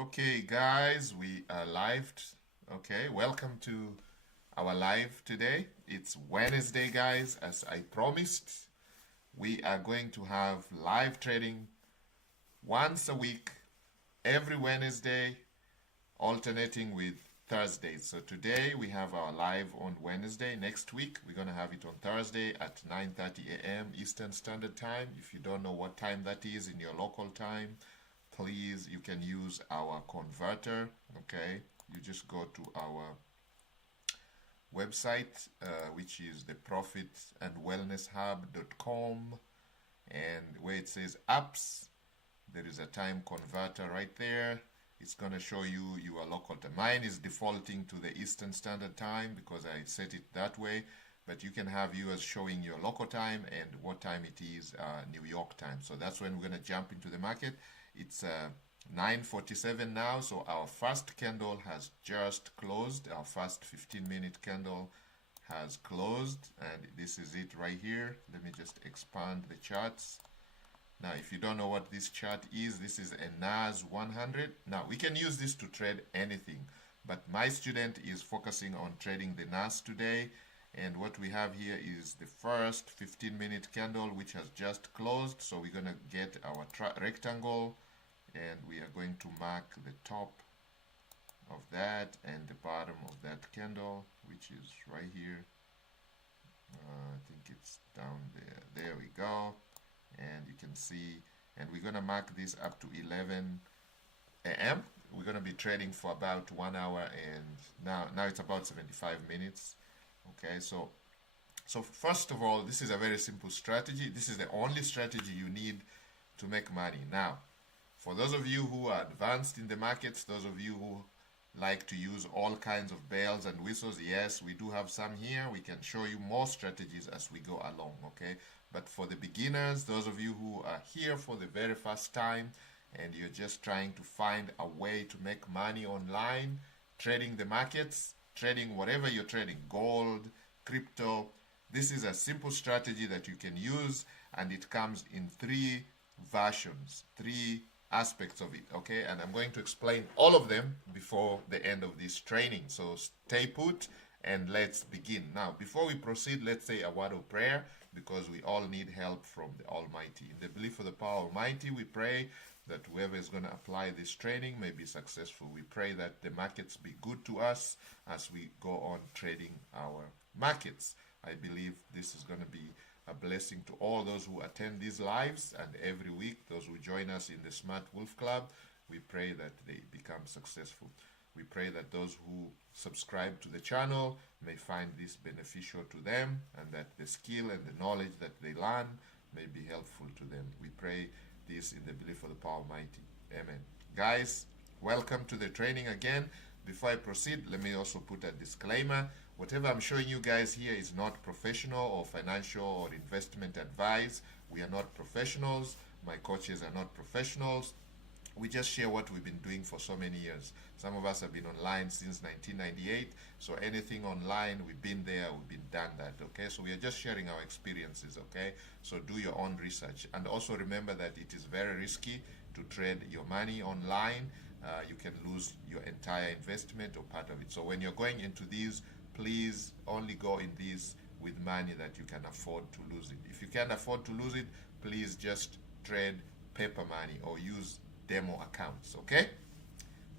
Okay, guys, we are live. Okay, welcome to our live today. It's Wednesday, guys. As I promised, we are going to have live trading once a week, every Wednesday, alternating with Thursdays. So today we have our live on Wednesday. Next week we're going to have it on Thursday at 9:30 a.m. Eastern Standard Time. If you don't know what time that is in your local time, please, you can use our converter. Okay, you just go to our website, which is the profitandwellnesshub.com, and where it says apps, there is a time converter right there. It's going to show you your local time. Mine is defaulting to the Eastern Standard Time because I set it that way, but you can have yours showing your local time and what time it is, New York time. So that's when we're going to jump into the market. It's 9:47 now, so our first candle has just closed. Our first 15-minute candle has closed, and this is it right here. Let me just expand the charts. Now, if you don't know what this chart is, this is a NAS 100. Now, we can use this to trade anything, but my student is focusing on trading the NAS today. And what we have here is the first 15-minute candle, which has just closed. So we're going to get our rectangle, and we are going to mark the top of that and the bottom of that candle, which is right here. I think it's down there. There we go. And you can see, and we're going to mark this up to 11 a.m. We're going to be trading for about 1 hour, and now it's about 75 minutes. Okay, so first of all, this is a very simple strategy. This is the only strategy you need to make money. Now, for those of you who are advanced in the markets, those of you who like to use all kinds of bells and whistles, yes, we do have some here. We can show you more strategies as we go along, okay? But for the beginners, those of you who are here for the very first time and you're just trying to find a way to make money online, trading the markets, trading whatever you're trading, gold, crypto, this is a simple strategy that you can use, and it comes in three versions, three aspects of it, okay? And I'm going to explain all of them before the end of this training. So stay put and let's begin. Now, before we proceed, let's say a word of prayer, because we all need help from the Almighty. In the belief of the power Almighty, we pray that whoever is going to apply this training may be successful. We pray that the markets be good to us as we go on trading our markets. I believe this is going to be a blessing to all those who attend these lives, and every week those who join us in the Smart Wolf Club. We pray that they become successful. We pray that those who subscribe to the channel may find this beneficial to them, and that the skill and the knowledge that they learn may be helpful to them. We pray this in the belief of the power Almighty. Amen. Guys, welcome to the training again. Before I proceed, let me also put a disclaimer. Whatever I'm showing you guys here is not professional or financial or investment advice. We are not professionals. My coaches are not professionals. We just share what we've been doing for so many years. Some of us have been online since 1998. So anything online, we've been there, we've been done that, okay? So we are just sharing our experiences, okay? So do your own research. And also remember that it is very risky to trade your money online. You can lose your entire investment or part of it. So when you're going into these, please only go in these with money that you can afford to lose it. If you can't afford to lose it, please just trade paper money or use demo accounts, okay?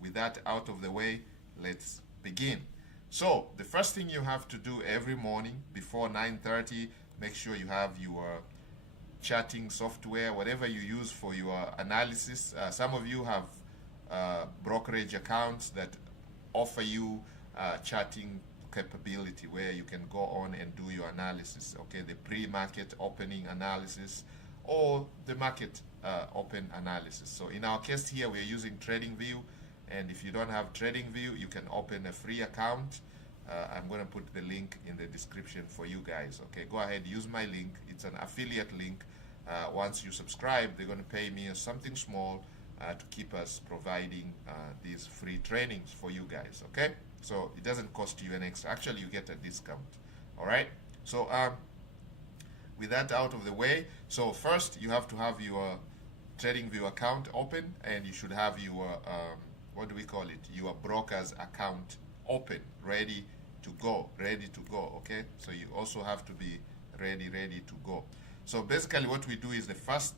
With that out of the way, let's begin. So the first thing you have to do every morning before 9:30, make sure you have your charting software, whatever you use for your analysis. Some of you have brokerage accounts that offer you charting capability where you can go on and do your analysis, okay? The pre-market opening analysis or the market open analysis. So in our case here, we are using TradingView, and if you don't have TradingView, you can open a free account. I'm going to put the link in the description for you guys, okay? Go ahead, use my link. It's an affiliate link. Once you subscribe, they're going to pay me something small to keep us providing these free trainings for you guys, okay? So it doesn't cost you an extra. Actually, you get a discount, all right? So with that out of the way, so first you have to have your TradingView account open, and you should have your what do we call it? Your broker's account open, ready to go, okay? So you also have to be ready to go. So basically what we do is the first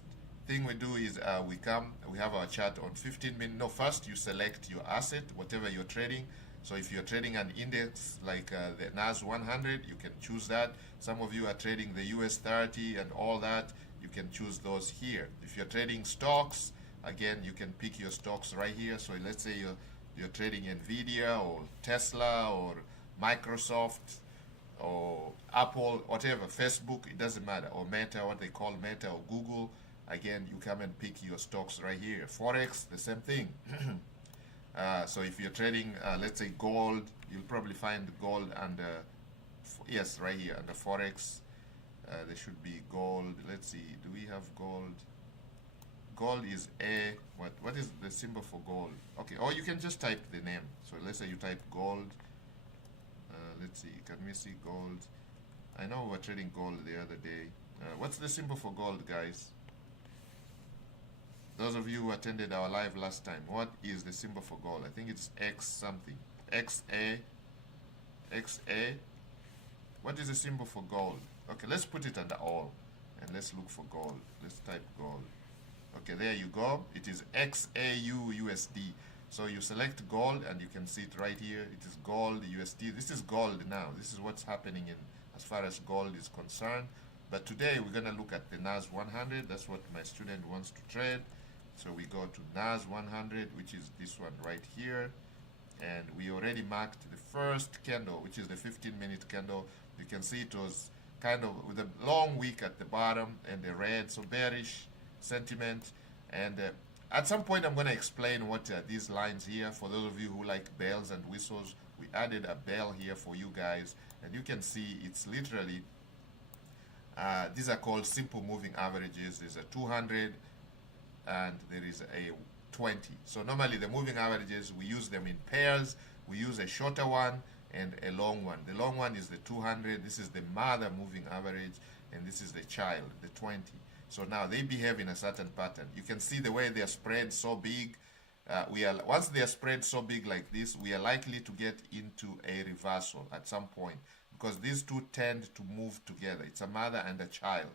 thing we do is we have our chart on 15 minutes. No, first you select your asset, whatever you're trading. So if you're trading an index like the NAS 100, you can choose that. Some of you are trading the US 30 and all that. You can choose those here. If you're trading stocks, again, you can pick your stocks right here. So let's say you're trading Nvidia or Tesla or Microsoft or Apple, whatever, Facebook, it doesn't matter, or Meta, what they call Meta, or Google. Again, you come and pick your stocks right here. Forex, the same thing. So if you're trading, let's say gold, you'll probably find gold under, yes, right here under Forex. There should be gold. Let's see, do we have gold? Gold is A. What is the symbol for gold? Okay, or you can just type the name. So let's say you type gold. Let's see, can we see gold? I know we were trading gold the other day. What's the symbol for gold, guys? Those of you who attended our live last time, what is the symbol for gold? I think it's X something. XA. XA. What is the symbol for gold? Okay, let's put it under all. And let's look for gold. Let's type gold. Okay, there you go. It is XAUUSD. So you select gold and you can see it right here. It is gold USD. This is gold now. This is what's happening in as far as gold is concerned. But today we're going to look at the NAS 100. That's what my student wants to trade. So we go to NAS 100, which is this one right here. And we already marked the first candle, which is the 15-minute candle. You can see it was kind of with a long wick at the bottom and the red, so bearish sentiment. And at some point I'm going to explain what these lines here, for those of you who like bells and whistles, we added a bell here for you guys, and you can see it's literally these are called simple moving averages. There's a 200 and there is a 20. So normally the moving averages, we use them in pairs. We use a shorter one and a long one. The long one is the 200. This is the mother moving average, and this is the child, the 20. So now they behave in a certain pattern. You can see the way they are spread so big. Once they are spread so big like this, we are likely to get into a reversal at some point, because these two tend to move together. It's a mother and a child.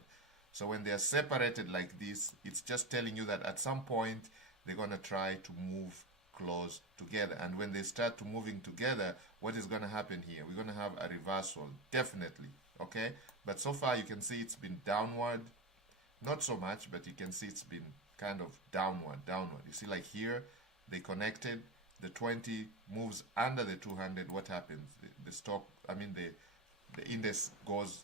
So when they are separated like this, it's just telling you that at some point they're going to try to move close together. And when they start to moving together, what is going to happen here? We're going to have a reversal, definitely, okay? But so far you can see it's been downward. Not so much, but you can see it's been kind of downward. You see, like here, they connected. The 20 moves under the 200. What happens? The index goes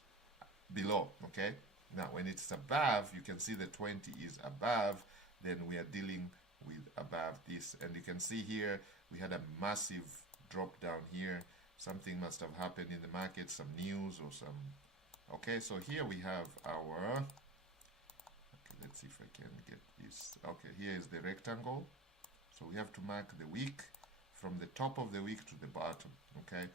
below, okay? Now, when it's above, you can see the 20 is above, then we are dealing with above this. And you can see here, we had a massive drop down here. Something must have happened in the market, some news or some... Okay, so here we have our... Okay, let's see if I can get this. Okay, here is the rectangle. So we have to mark the wick from the top of the wick to the bottom, okay?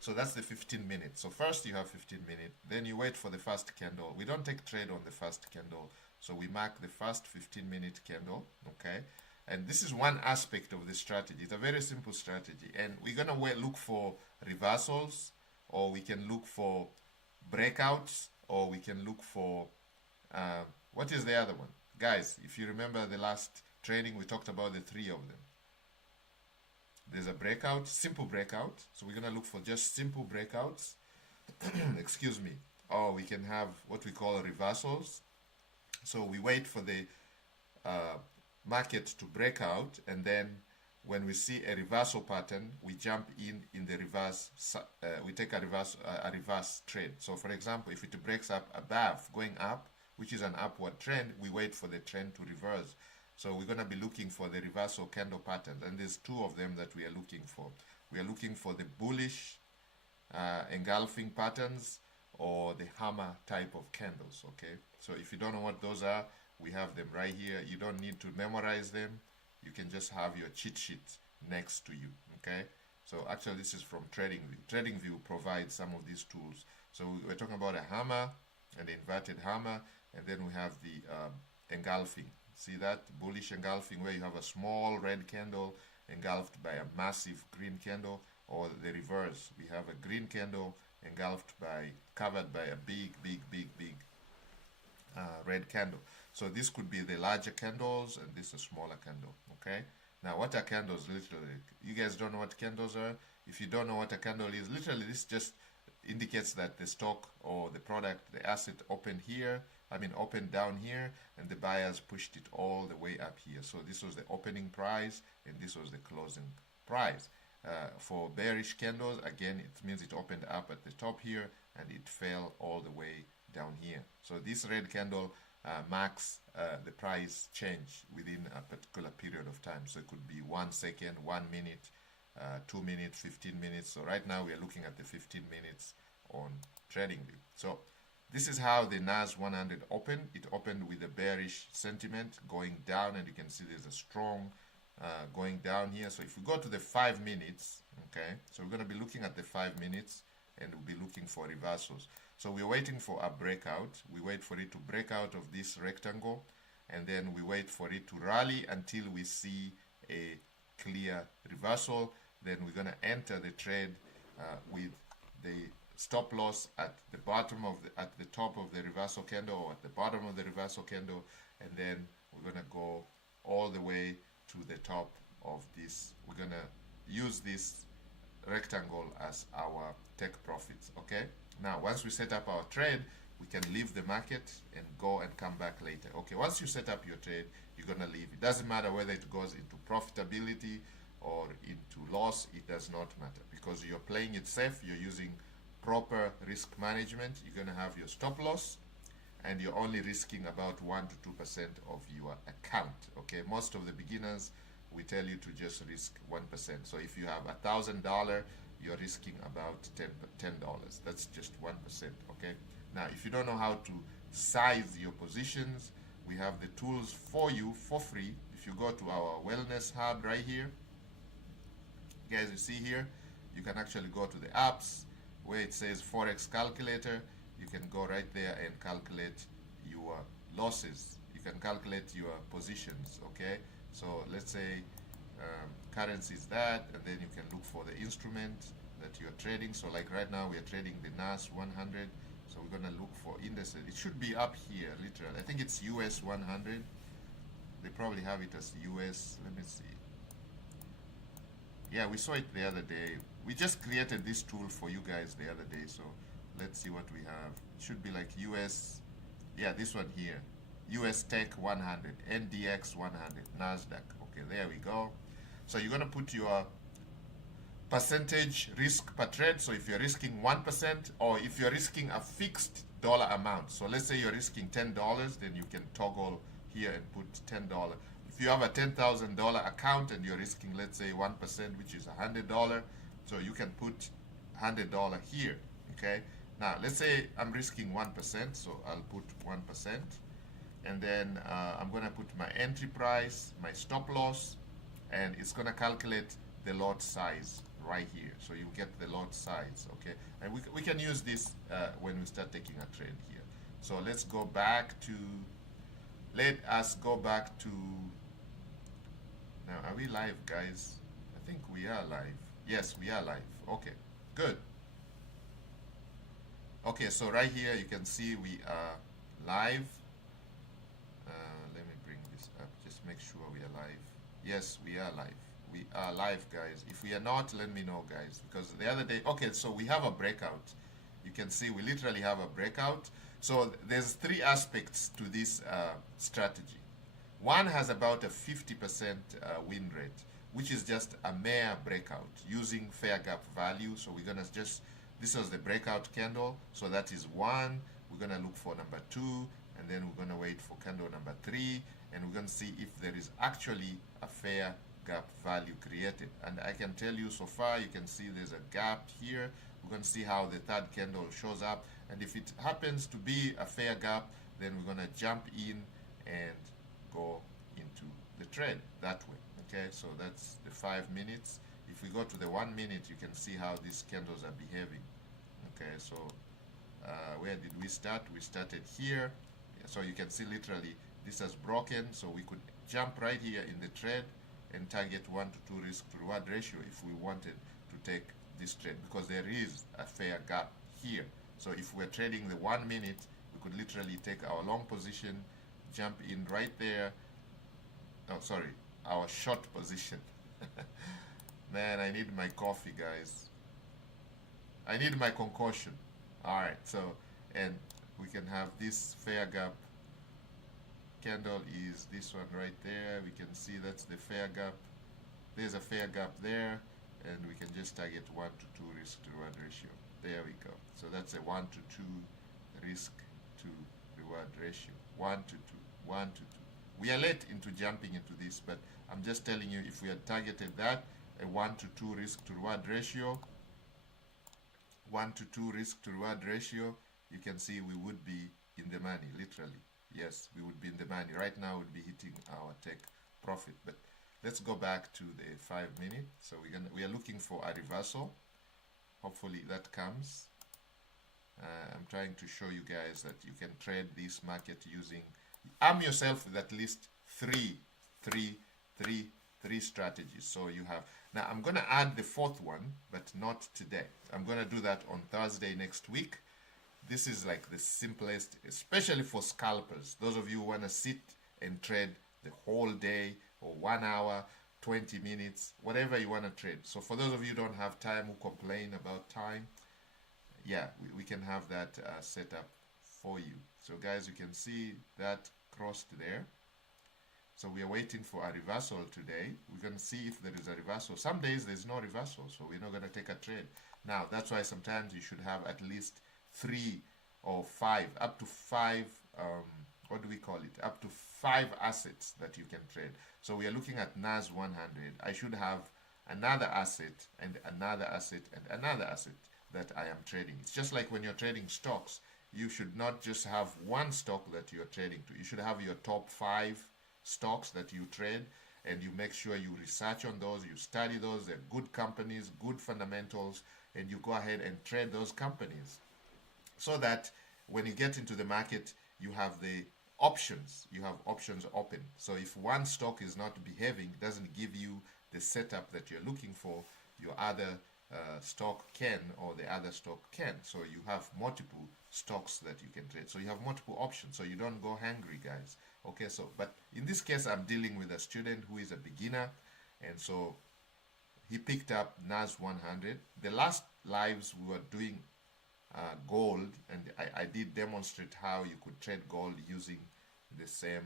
So that's the 15 minutes. So first you have 15 minutes, then you wait for the first candle. We don't take trade on the first candle, so we mark the first 15-minute candle, okay? And this is one aspect of the strategy. It's a very simple strategy, and we're gonna look for reversals, or we can look for breakouts, or we can look for what is the other one? Guys, if you remember the last trading, we talked about the three of them. There's a breakout, simple breakout. So we're going to look for just simple breakouts. Excuse me. Or we can have what we call reversals. So we wait for the market to break out, and then when we see a reversal pattern, we jump in the reverse. We take a reverse trade. So for example, if it breaks up above, going up, which is an upward trend, we wait for the trend to reverse. So we're going to be looking for the reversal candle patterns, and there's two of them that we are looking for. We are looking for the bullish engulfing patterns or the hammer type of candles, okay? So if you don't know what those are, we have them right here. You don't need to memorize them. You can just have your cheat sheet next to you, okay? So actually this is from TradingView. TradingView provides some of these tools. So we're talking about a hammer, an inverted hammer, and then we have the engulfing. See that bullish engulfing where you have a small red candle engulfed by a massive green candle, or the reverse. We have a green candle engulfed by, covered by a big red candle. So this could be the larger candles and this a smaller candle. Okay. Now what are candles literally? You guys don't know what candles are? If you don't know what a candle is, literally this just indicates that the stock or the product, the asset opened here, opened down here, and the buyers pushed it all the way up here. So this was the opening price and this was the closing price. For bearish candles, again, it means it opened up at the top here and it fell all the way down here. So this red candle marks the price change within a particular period of time. So it could be 1 second, 1 minute, 2 minutes, 15 minutes. So right now we are looking at the 15 minutes on TradingView. So this is how the NAS 100 opened. It opened with a bearish sentiment going down, and you can see there's a strong going down here. So if we go to the 5 minutes, okay, so we're going to be looking at the 5 minutes and we'll be looking for reversals. So we're waiting for a breakout. We wait for it to break out of this rectangle, and then we wait for it to rally until we see a clear reversal. Then we're going to enter the trade with the stop loss at the bottom of at the top of the reversal candle, or at the bottom of the reversal candle, and then we're going to go all the way to the top of this. We're going to use this rectangle as our take profits. Okay, now once we set up our trade, we can leave the market and go and come back later. Okay, once you set up your trade, you're going to leave. It doesn't matter whether it goes into profitability or into loss. It does not matter, because you're playing it safe. You're using proper risk management. You're going to have your stop loss, and you're only risking about 1 to 2% of your account. Okay, most of the beginners, we tell you to just risk 1%. So if you have $1,000, you're risking about $10. That's just 1%. Okay, now if you don't know how to size your positions, we have the tools for you for free. If you go to our wellness hub right here, guys, you see here, you can actually go to the apps where it says Forex calculator. You can go right there and calculate your losses. You can calculate your positions. Okay, so let's say currency is that, and then you can look for the instrument that you're trading. So like right now we are trading the NAS 100. So we're going to look for indices. It should be up here, literally. I think it's US 100. They probably have it as US. Let me see. Yeah, we saw it the other day. We just created this tool for you guys the other day. So let's see what we have. It should be like US. Yeah, this one here. US Tech 100, NDX 100, NASDAQ. Okay, there we go. So you're going to put your percentage risk per trade. So if you're risking 1%, or if you're risking a fixed dollar amount, so let's say you're risking $10, then you can toggle here and put $10. If you have a $10,000 account and you're risking, let's say 1%, which is $100, so you can put $100 here. Okay, now let's say I'm risking 1%, so I'll put 1%, and then I'm going to put my entry price, my stop loss, and it's going to calculate the lot size right here. So you get the lot size. Okay, and we can use this when we start taking a trade here. So let's go back to, let us go back to, now are we live, guys? I think we are live. Yes, we are live. Okay, good. Okay, so right here you can see we are live. Let me bring this up, just make sure we are live. Yes, we are live. We are live, guys. If we are not, let me know, guys, because the other day, okay, so we have a breakout. You can see we literally have a breakout. So there's 3 aspects to this strategy. One has about a 50% win rate, which is just a mere breakout using fair gap value. So we're gonna just, this was the breakout candle, so that is 1. We're gonna look for number 2, and then we're gonna wait for candle number 3, and we're gonna see if there is actually a fair gap value created. And I can tell you so far, you can see there's a gap here. We're going to see how the 3rd candle shows up, and if it happens to be a fair gap, then we're going to jump in and go into the trade that way. Okay, so that's the 5 minutes. If we go to the 1 minute, you can see how these candles are behaving. Okay, so where did we start? We started here. So you can see literally This has broken, so we could jump right here in the trade and target 1 to 2 risk to reward ratio if we wanted to take this trade, because there is a fair gap here. So if we're trading the 1 minute, we could literally take our long position, jump in right there. Oh, sorry, our short position. Man, I need my coffee, guys. I need my concoction. All right, so, and we can have this fair gap candle is this one right there. We can see that's the fair gap. There's a fair gap there, and we can just target 1 to 2 risk to reward ratio. There we go. So that's a 1 to 2 risk to reward ratio. 1 to 2, 1 to 2. We are late into jumping into this, but I'm just telling you, if we had targeted that, a 1 to 2 risk to reward ratio, 1 to 2 risk to reward ratio, you can see we would be in the money, literally. Yes, we would be in the money. Right now, we'd be hitting our take profit. But let's go back to the 5 minute. So we are looking for a reversal. Hopefully that comes. I'm trying to show you guys that you can trade this market using, arm yourself with at least three strategies. So you have, now I'm going to add the fourth one, but not today. I'm going to do that on Thursday next week. This is like the simplest, especially for scalpers. Those of you who want to sit and trade the whole day or 1 hour, 20 minutes, whatever you want to trade. So for those of you who don't have time, who complain about time, yeah, we can have that set up for you. So guys, you can see that crossed there. So we are waiting for a reversal today. We're going to see if there is a reversal. Some days there's no reversal, so we're not going to take a trade. Now, that's why sometimes you should have at least 3 or 5, up to 5, what do we call it? Up to 5 assets that you can trade. So we are looking at NAS 100. I should have another asset and another asset and another asset that I am trading. It's just like when you're trading stocks, you should not just have one stock that you're trading to. You should have your top 5 stocks that you trade, and you make sure you research on those, you study those, they're good companies, good fundamentals, and you go ahead and trade those companies, so that when you get into the market, you have the options. You have options open. So if one stock is not behaving, it doesn't give you the setup that you're looking for, your other stock can, or the other stock can. So you have multiple stocks that you can trade. So you have multiple options. So you don't go hungry, guys. Okay, so, but in this case, I'm dealing with a student who is a beginner. And so he picked up NAS 100. The last lives we were doing gold, and I did demonstrate how you could trade gold using the same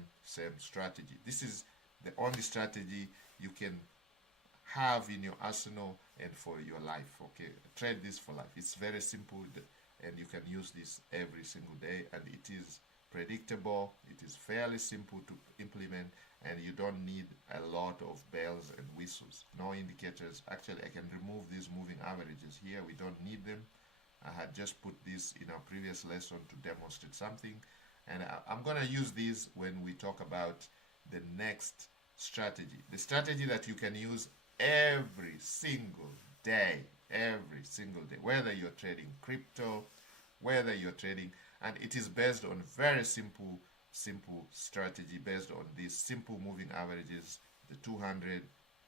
strategy. This is the only strategy you can have in your arsenal and for your life. Okay, trade this for life. It's very simple, and you can use this every single day, and it is predictable. It is fairly simple to implement, and you don't need a lot of bells and whistles. No indicators. Actually, I can remove these moving averages here. We don't need them. I had just put this in our previous lesson to demonstrate something, and I'm going to use these when we talk about the next strategy. The strategy that you can use every single day, whether you're trading crypto, whether you're trading, and it is based on very simple strategy based on these simple moving averages, the 200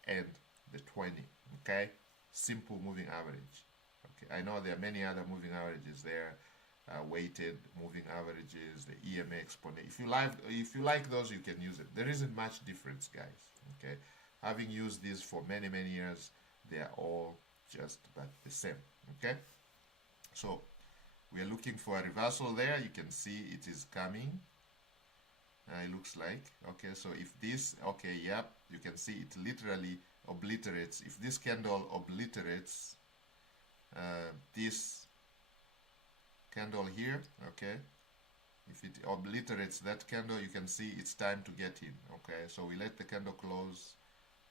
and the 20. Okay, simple moving average. Okay, I know there are many other moving averages there, weighted moving averages, the EMA exponent. If you like those, you can use it. There isn't much difference, guys. Okay, having used these for many years, they are all just about the same. Okay, so we are looking for a reversal there. You can see it is coming. It looks like, okay, so if this, okay, yep, you can see it literally obliterates. If this candle obliterates this candle here, okay, if it obliterates that candle, you can see it's time to get in. Okay, so we let the candle close,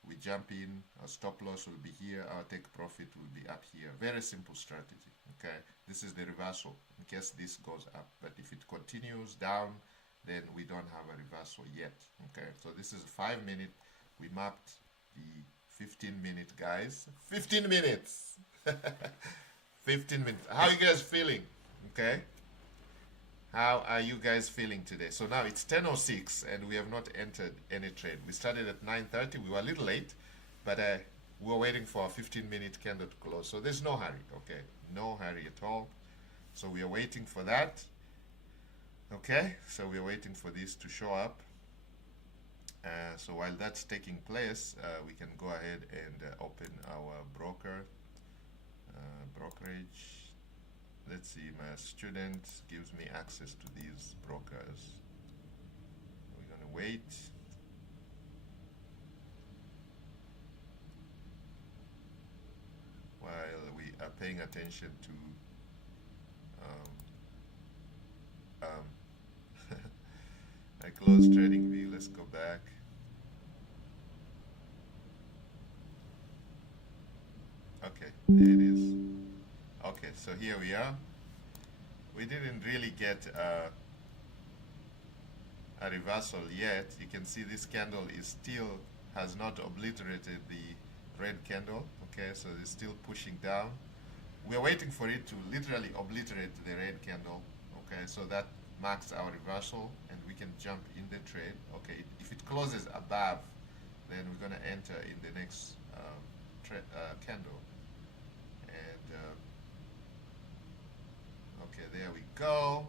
we jump in, our stop loss will be here, our take profit will be up here. Very simple strategy. Okay, this is the reversal in case this goes up, but if it continues down, then we don't have a reversal yet. Okay, so this is a 5 minute. We mapped the 15-minute, guys. 15 minutes. 15 minutes. How are you guys feeling? Okay, How are you guys feeling today? So now it's 10:06 and we have not entered any trade. We started at 9:30. We were a little late, but we were waiting for a 15-minute candle to close. So there's no hurry, okay? No hurry at all. So we are waiting for that. Okay, so we are waiting for this to show up. So while that's taking place, we can go ahead and open our brokerage. Let's see, my student gives me access to these brokers. We're gonna wait. While we are paying attention to I closed trading view. Let's go back. Okay, there it is. Okay, so here we are. We didn't really get a reversal yet. You can see this candle is still has not obliterated the red candle. Okay, so it's still pushing down. We're waiting for it to literally obliterate the red candle. Okay, so that marks our reversal and we can jump in the trade. Okay, if it closes above, then we're going to enter in the next candle. And okay, there we go.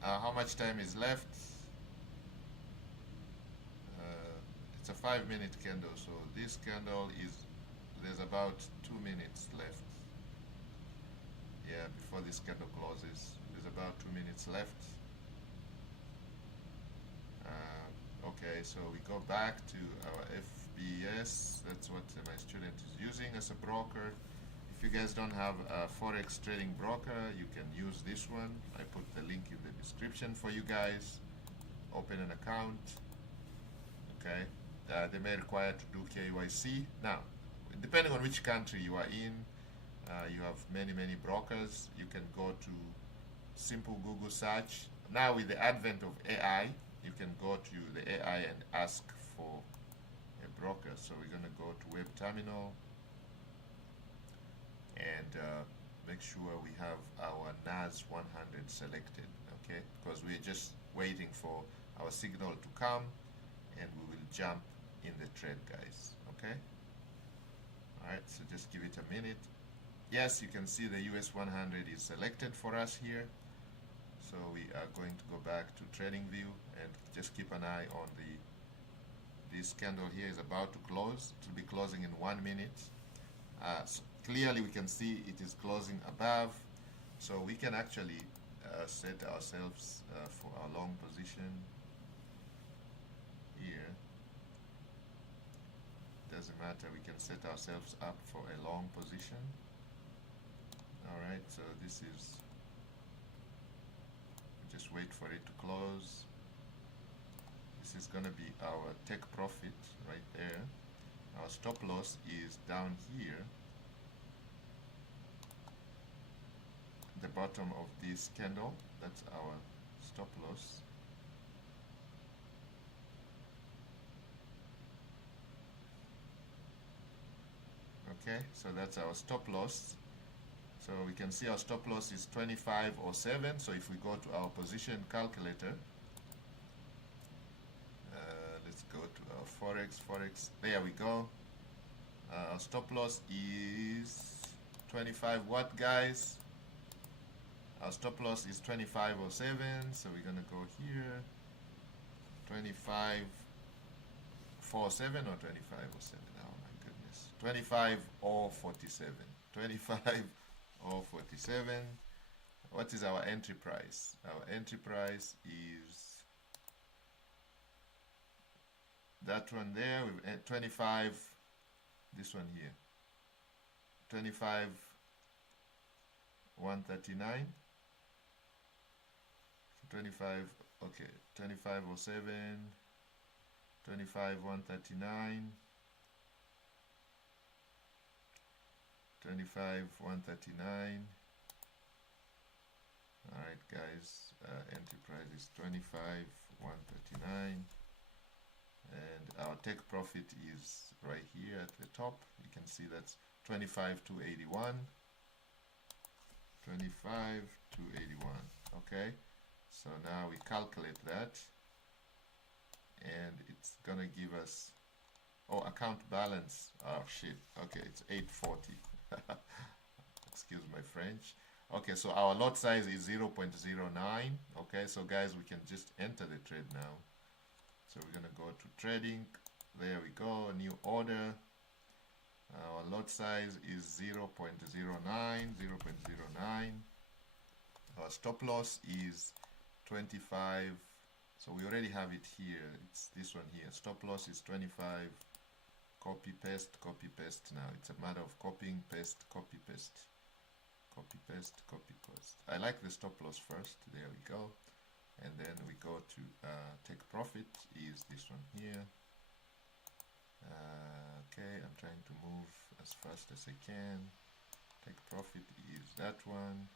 How much time is left? It's a 5-minute candle, so this candle is, there's about 2 minutes left. Yeah, before this candle closes, there's about 2 minutes left. Okay, so we go back to our FBS. That's what my student is using as a broker. If you guys don't have a Forex trading broker, you can use this one. I put the link in the description for you guys. Open an account. Okay, they may require to do KYC. Now, depending on which country you are in, you have many brokers. You can go to simple Google search. Now with the advent of AI, you can go to the AI and ask for a broker. So we're going to go to Web Terminal and make sure we have our NAS 100 selected, okay? Because we're just waiting for our signal to come and we will jump in the trade, guys, okay? All right, so just give it a minute. Yes, you can see the US 100 is selected for us here. So we are going to go back to trading view and just keep an eye on this candle here is about to close. It will be closing in 1 minute. So clearly we can see it is closing above. So we can actually set ourselves for our long position here. Doesn't matter, we can set ourselves up for a long position. Alright, so this is, just wait for it to close. This is going to be our take profit right there. Our stop loss is down here, the bottom of this candle. That's our stop loss. Okay, so that's our stop loss. So we can see our stop loss is 25.07. So if we go to our position calculator, let's go to our Forex. There we go. Our stop loss is 25 what, guys? Our stop loss is 25.07. So we're gonna go here. 25.47 or 25.07. Oh my goodness. 25.047. 25.047. What is our entry price? Our entry price is that one there with 25. This one here. 25.139. 25. Okay. 25.07. 25.139. 25.139. Alright guys, entry price is 25.139 and our take profit is right here at the top. You can see that's 25.281. 25.281. Okay, So now we calculate that, and it's gonna give us, oh, account balance, oh shit, okay, it's 840. Excuse my French. Okay, so our lot size is 0.09. Okay, so guys, we can just enter the trade now. So we're gonna go to trading. There we go, new order. Our lot size is 0.09, 0.09. Our stop loss is 25. So we already have it here. It's this one here. Stop loss is 25. Copy, paste, copy, paste. Now it's a matter of copying, paste, copy, paste. Copy, paste, copy, paste. I like the stop loss first. There we go. And then we go to take profit is this one here. Okay, I'm trying to move as fast as I can. Take profit is that one.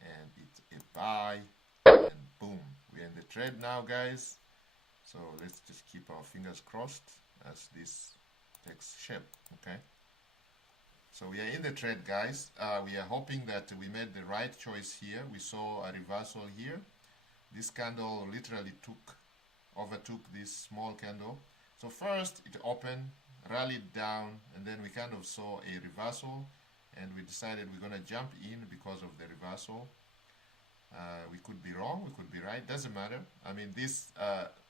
And it's a buy. And boom. We're in the trade now, guys. So let's just keep our fingers crossed as this takes shape. Okay. So we are in the trade, guys. We are hoping that we made the right choice here. We saw a reversal here. This candle literally overtook this small candle. So first it opened, rallied down, and then we kind of saw a reversal, and we decided we're going to jump in because of the reversal. We could be wrong, we could be right, doesn't matter. I mean, this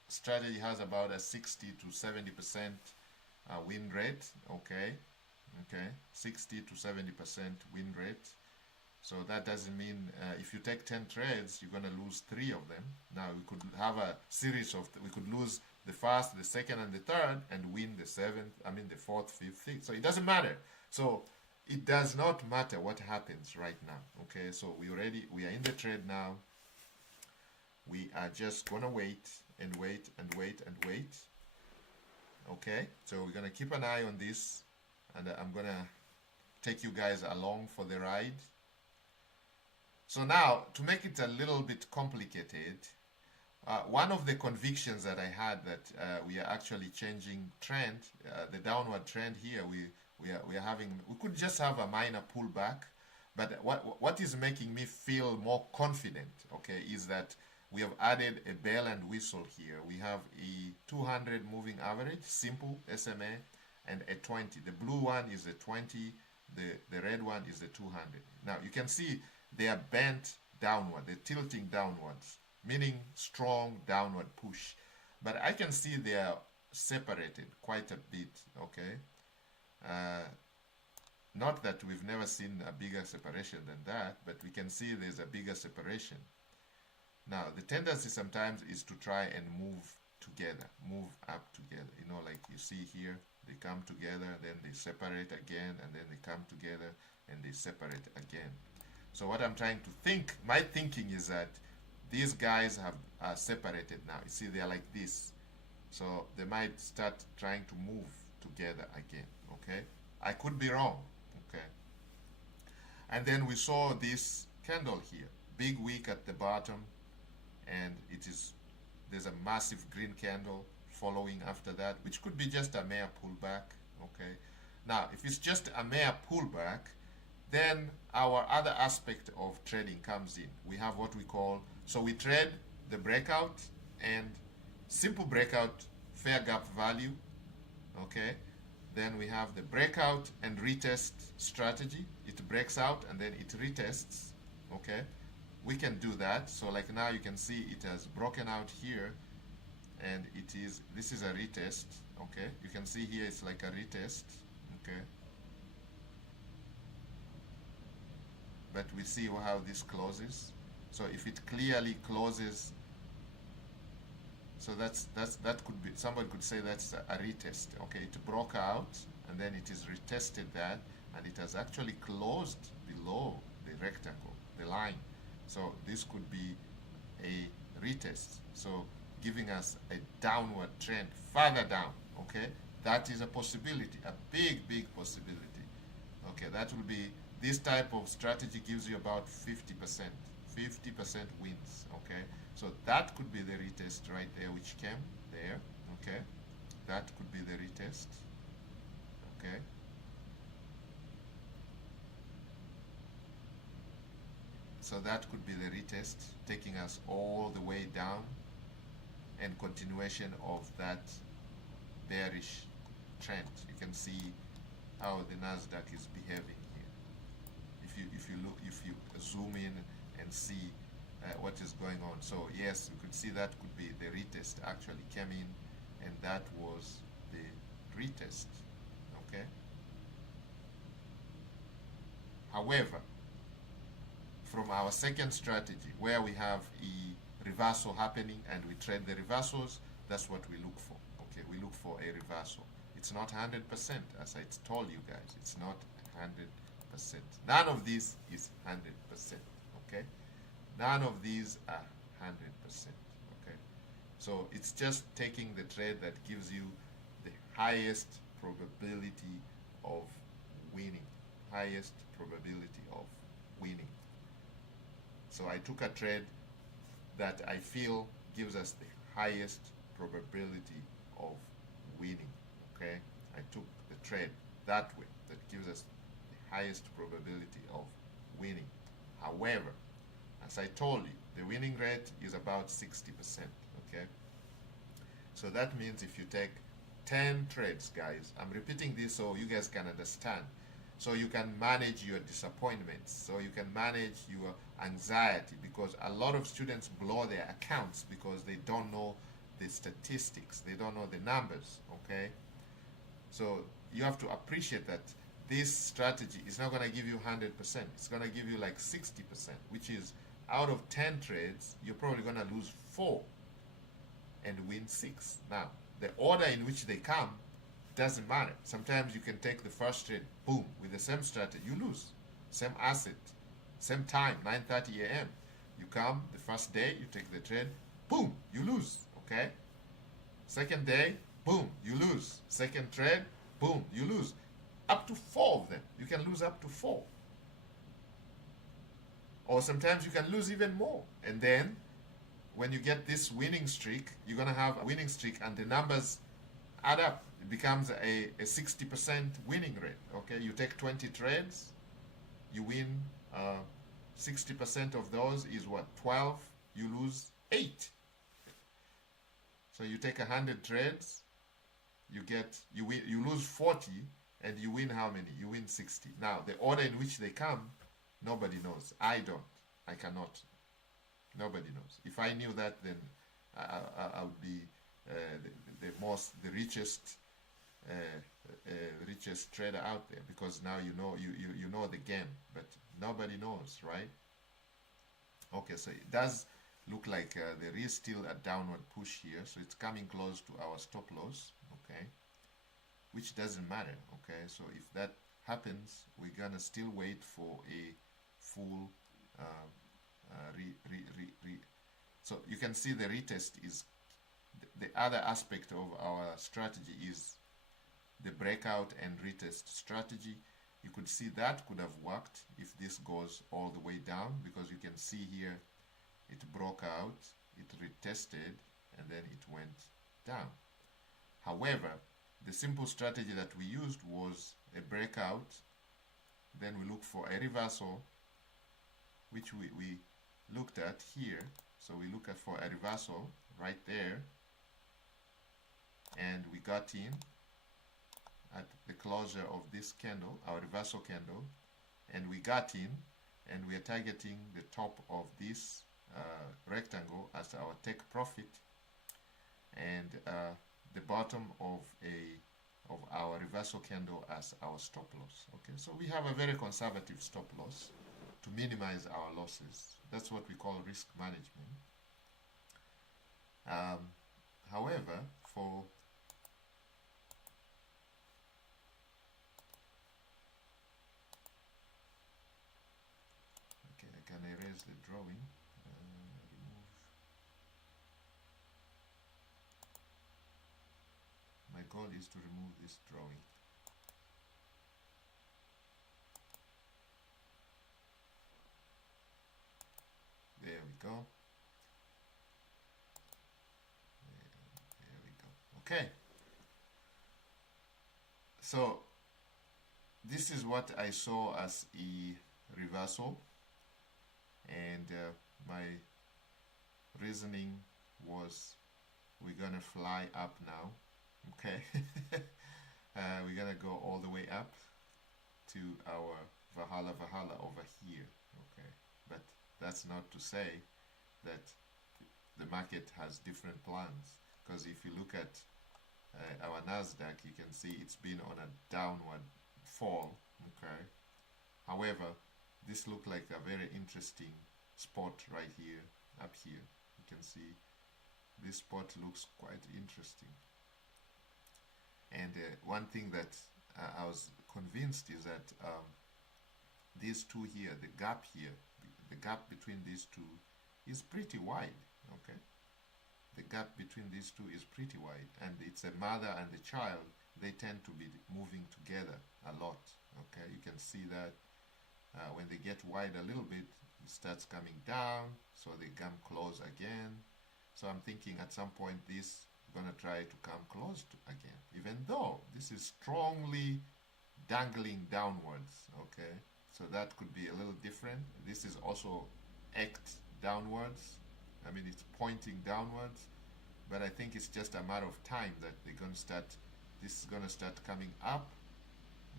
strategy has about a 60 to 70% win rate. Okay, 60 to 70% win rate. So that doesn't mean if you take 10 trades, you're going to lose 3 of them. Now we could have a series of, we could lose the first, the second, and the third, and win the the fourth, fifth, sixth. So it doesn't matter. So it does not matter what happens right now. Okay, so we are in the trade now. We are just going to wait and wait and wait and wait. Okay, so we're going to keep an eye on this, and I'm going to take you guys along for the ride. So now, to make it a little bit complicated, one of the convictions that I had that we are actually changing trend, the downward trend here, we could just have a minor pullback, but what is making me feel more confident, okay, is that we have added a bell and whistle here. We have a 200 moving average, simple SMA, and a 20. The blue one is the 20, the red one is the 200. Now you can see they are bent downward, they're tilting downwards, meaning strong downward push. But I can see they are separated quite a bit, okay? Not that we've never seen a bigger separation than that, but we can see there's a bigger separation. Now, the tendency sometimes is to try and move together, move up together. You know, like you see here, they come together, then they separate again, and then they come together, and they separate again. So what I'm trying to think, my thinking is that these guys are separated now. You see, they're like this. So they might start trying to move together again, okay? I could be wrong, okay? And then we saw this candle here, big wick at the bottom, and there's a massive green candle following after that, which could be just a mere pullback, okay? Now, if it's just a mere pullback, then our other aspect of trading comes in. We have what we call, so we trade the breakout and simple breakout, fair gap value, okay? Then we have the breakout and retest strategy. It breaks out and then it retests, okay? We can do that. So like now you can see it has broken out here, and this is a retest, okay? You can see here it's like a retest, okay? But we see how this closes. So if it clearly closes, so that could be, somebody could say that's a retest, okay? It broke out and then it is retested that, and it has actually closed below the rectangle, the line. So this could be a retest, so giving us a downward trend further down, okay? That is a possibility, a big possibility. Okay, that will be, this type of strategy gives you about 50% wins, okay? So that could be the retest right there, which came there, okay? That could be the retest, okay? So that could be the retest, taking us all the way down, and continuation of that bearish trend. You can see how the Nasdaq is behaving here. If you zoom in and see what is going on. So yes, you could see that could be the retest actually came in, and that was the retest. Okay. However, from our second strategy, where we have a reversal happening and we trade the reversals, that's what we look for. Okay, we look for a reversal. It's not 100%, as I told you guys. It's not 100%. None of this is 100%. Okay, none of these are 100%. Okay, so it's just taking the trade that gives you the highest probability of winning. Highest probability of winning. So I took a trade that I feel gives us the highest probability of winning. Okay, I took the trade that way, that gives us the highest probability of winning. However, as I told you, the winning rate is about 60%. Okay, so that means if you take 10 trades, guys, I'm repeating this so you guys can understand, so you can manage your disappointments, so you can manage your anxiety, because a lot of students blow their accounts because they don't know the statistics, they don't know the numbers. Okay, so you have to appreciate that this strategy is not going to give you 100%. It's going to give you like 60%, which is out of 10 trades, you're probably going to lose 4 and win 6. Now, the order in which they come doesn't matter. Sometimes you can take the first trade, boom, with the same strategy, you lose. Same asset, same time, 9:30 a.m. You come the first day, you take the trade, boom, you lose. Okay? Second day, boom, you lose. Second trade, boom, you lose. Up to 4 of them. You can lose up to 4. Or sometimes you can lose even more. And then, when you get this winning streak, you're going to have a winning streak and the numbers add up. It becomes a 60% winning rate. Okay, you take 20 trades, you win 60% of those is what? 12. You lose 8. So you take 100 trades, you lose 40, and you win how many? You win 60. Now the order in which they come, nobody knows. I don't. I cannot. Nobody knows. If I knew that, then I would be the richest richest trader out there, because now you know the game, but nobody knows, right? Okay, so it does look like there is still a downward push here, so it's coming close to our stop loss. Okay, which doesn't matter. Okay, so if that happens, we're gonna still wait for a full so you can see the retest is the other aspect of our strategy is the breakout and retest strategy. You could see that could have worked if this goes all the way down, because you can see here it broke out, it retested, and then it went down. However, the simple strategy that we used was a breakout, then we look for a reversal, which we looked at here. So we look at for a reversal right there, and we got in at the closure of this candle, our reversal candle, and we got in, and we are targeting the top of this rectangle as our take profit, and the bottom of our reversal candle as our stop loss. Okay, so we have a very conservative stop loss to minimize our losses. That's what we call risk management. However, for I can erase the drawing. Remove. My goal is to remove this drawing. There we go. There we go. Okay. So this is what I saw as a reversal, and my reasoning was we're gonna fly up now. Okay. We're gonna go all the way up to our Valhalla over here. Okay, but that's not to say that the market has different plans, because if you look at our Nasdaq, you can see it's been on a downward fall. Okay, however, this looked like a very interesting spot right here, up here. You can see this spot looks quite interesting. And one thing that I was convinced is that these two here, the gap here, the gap between these two is pretty wide. Okay, the gap between these two is pretty wide, and it's a mother and a child. They tend to be moving together a lot. Okay, you can see that when they get wide a little bit, it starts coming down, so they come close again. So I'm thinking at some point this is gonna try to come close to again, even though this is strongly dangling downwards. Okay, so that could be a little different. This is also act downwards. I mean, it's pointing downwards, but I think it's just a matter of time that they're gonna start. This is gonna start coming up.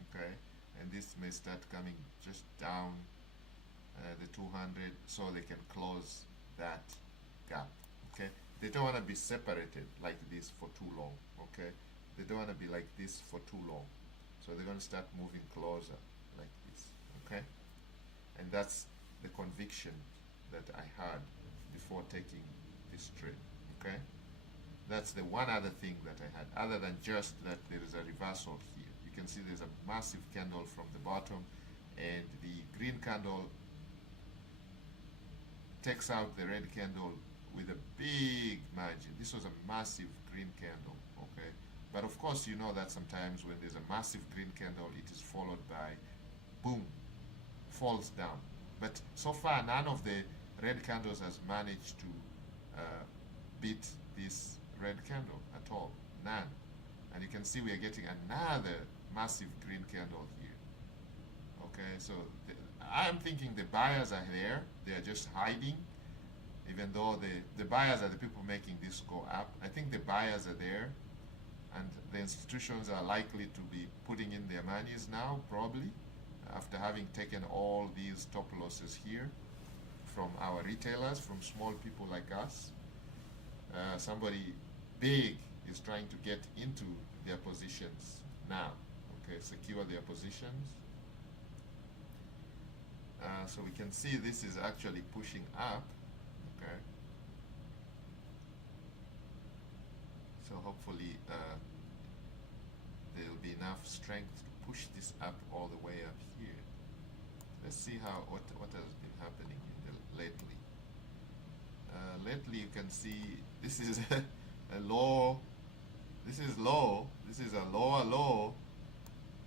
Okay, and this may start coming just down the 200, so they can close that gap. Okay, they don't want to be separated like this for too long. Okay, they don't want to be like this for too long, so they're going to start moving closer like this. Okay, and that's the conviction that I had before taking this trade. Okay, that's the one other thing that I had, other than just that there is a reversal here. You can see there's a massive candle from the bottom, and the green candle takes out the red candle with a big margin. This was a massive green candle. Okay, but of course you know that sometimes when there's a massive green candle, it is followed by boom, falls down. But so far none of the red candles has managed to beat this red candle at all. None. And you can see we are getting another massive green candle here. Okay, so I'm thinking the buyers are there. They are just hiding, even though the buyers are the people making this go up. I think the buyers are there, and the institutions are likely to be putting in their monies now, probably, after having taken all these top losses here from our retailers, from small people like us. Somebody big is trying to get into their positions now. Okay, secure their positions. So we can see this is actually pushing up. Okay, so hopefully there will be enough strength to push this up all the way up here. Let's see how what has been happening lately. Lately you can see this is a low. This is low. This is a lower low.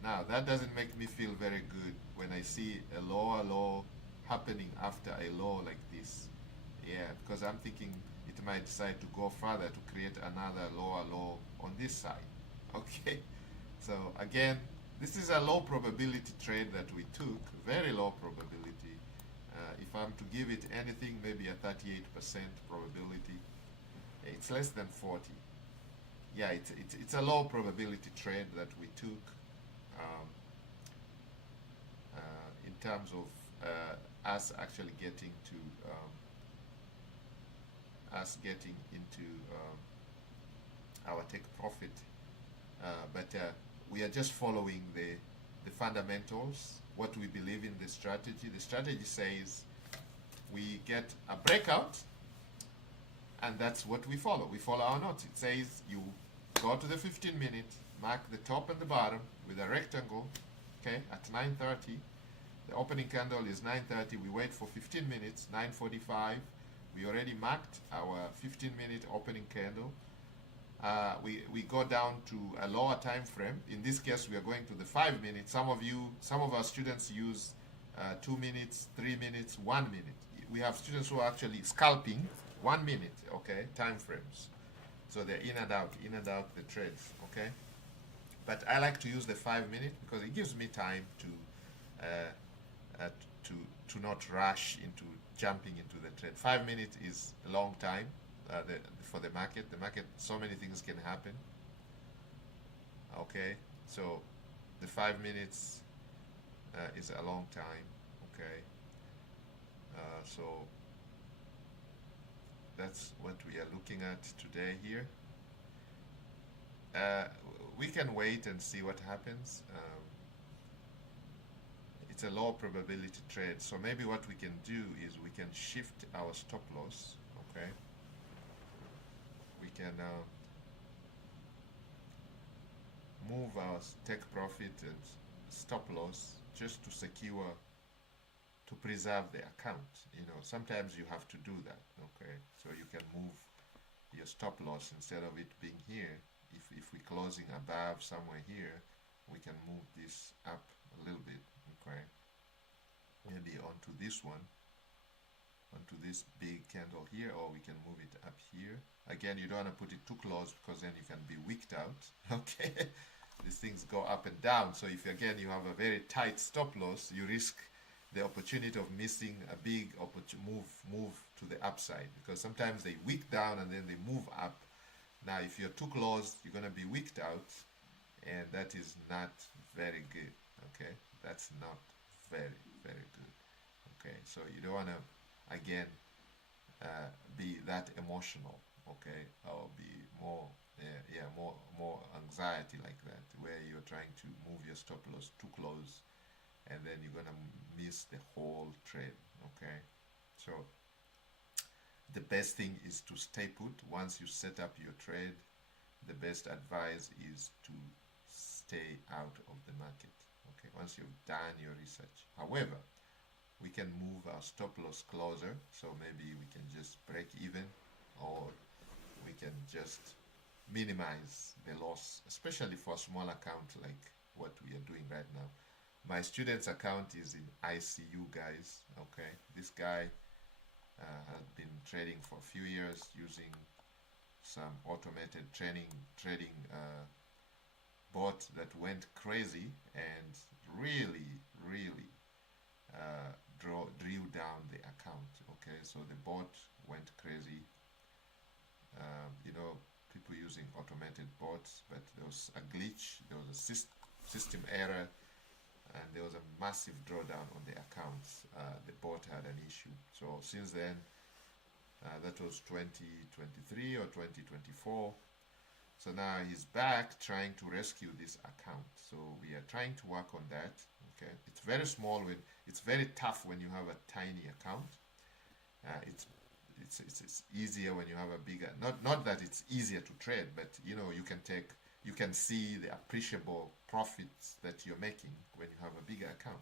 Now that doesn't make me feel very good when I see a lower low happening after a low like this. Yeah, because I'm thinking it might decide to go further to create another lower low on this side. Okay, so again, this is a low probability trade that we took, very low probability. If I'm to give it anything, maybe a 38% probability. It's less than 40. Yeah, it's a low probability trade that we took in terms of us actually getting to into our take profit, but we are just following the fundamentals, what we believe in the strategy. The strategy says we get a breakout, and that's what we follow. We follow our notes. It says you go to the 15-minute, mark the top and the bottom with a rectangle, okay, at 9:30. The opening candle is 9:30. We wait for 15 minutes, 9:45. We already marked our 15-minute opening candle. We go down to a lower time frame. In this case, we are going to the 5 minutes. Some of our students use 2 minutes, 3 minutes, 1 minute. We have students who are actually scalping 1 minute, okay, time frames. So they're in and out the trades, okay. But I like to use the 5 minute because it gives me time to to not rush into jumping into the trade. 5 minutes is a long time for the market. The market, so many things can happen. Okay, so the 5 minutes is a long time. Okay, so that's what we are looking at today here. Uh, we can wait and see what happens. It's a low probability trade, so maybe what we can do is we can shift our stop loss. Okay, we can move our take profit and stop loss just to secure, to preserve the account. Sometimes you have to do that. Okay, so you can move your stop loss instead of it being here. If we're closing above somewhere here, we can move this up a little bit. Okay, maybe onto this one, onto this big candle here, or we can move it up here. Again, you don't want to put it too close because then you can be wicked out. Okay, these things go up and down. So if again you have a very tight stop loss, you risk the opportunity of missing a big move to the upside, because sometimes they wick down and then they move up. Now, if you're too close, you're going to be wicked out, and that is not very good. Okay, that's not very, very good. Okay, so you don't want to, again, be that emotional. Okay, or be more, more anxiety like that, where you're trying to move your stop loss too close, and then you're going to miss the whole trade. Okay, so the best thing is to stay put. Once you set up your trade, the best advice is to stay out of the market. Okay, once you've done your research. However, we can move our stop loss closer, so maybe we can just break even, or we can just minimize the loss, especially for a small account like what we are doing right now. My student's account is in ICU, guys. Okay, this guy has been trading for a few years using some automated trading bot that went crazy and really drew down the account. Okay, so the bot went crazy. People using automated bots, but there was a glitch, there was a system error, and there was a massive drawdown on the accounts. The bot had an issue. So since then, that was 2023 or 2024. So now he's back trying to rescue this account. So we are trying to work on that. Okay, it's very small. It's very tough when you have a tiny account. It's easier when you have a bigger. Not that it's easier to trade, but you can see the appreciable profits that you're making when you have a bigger account.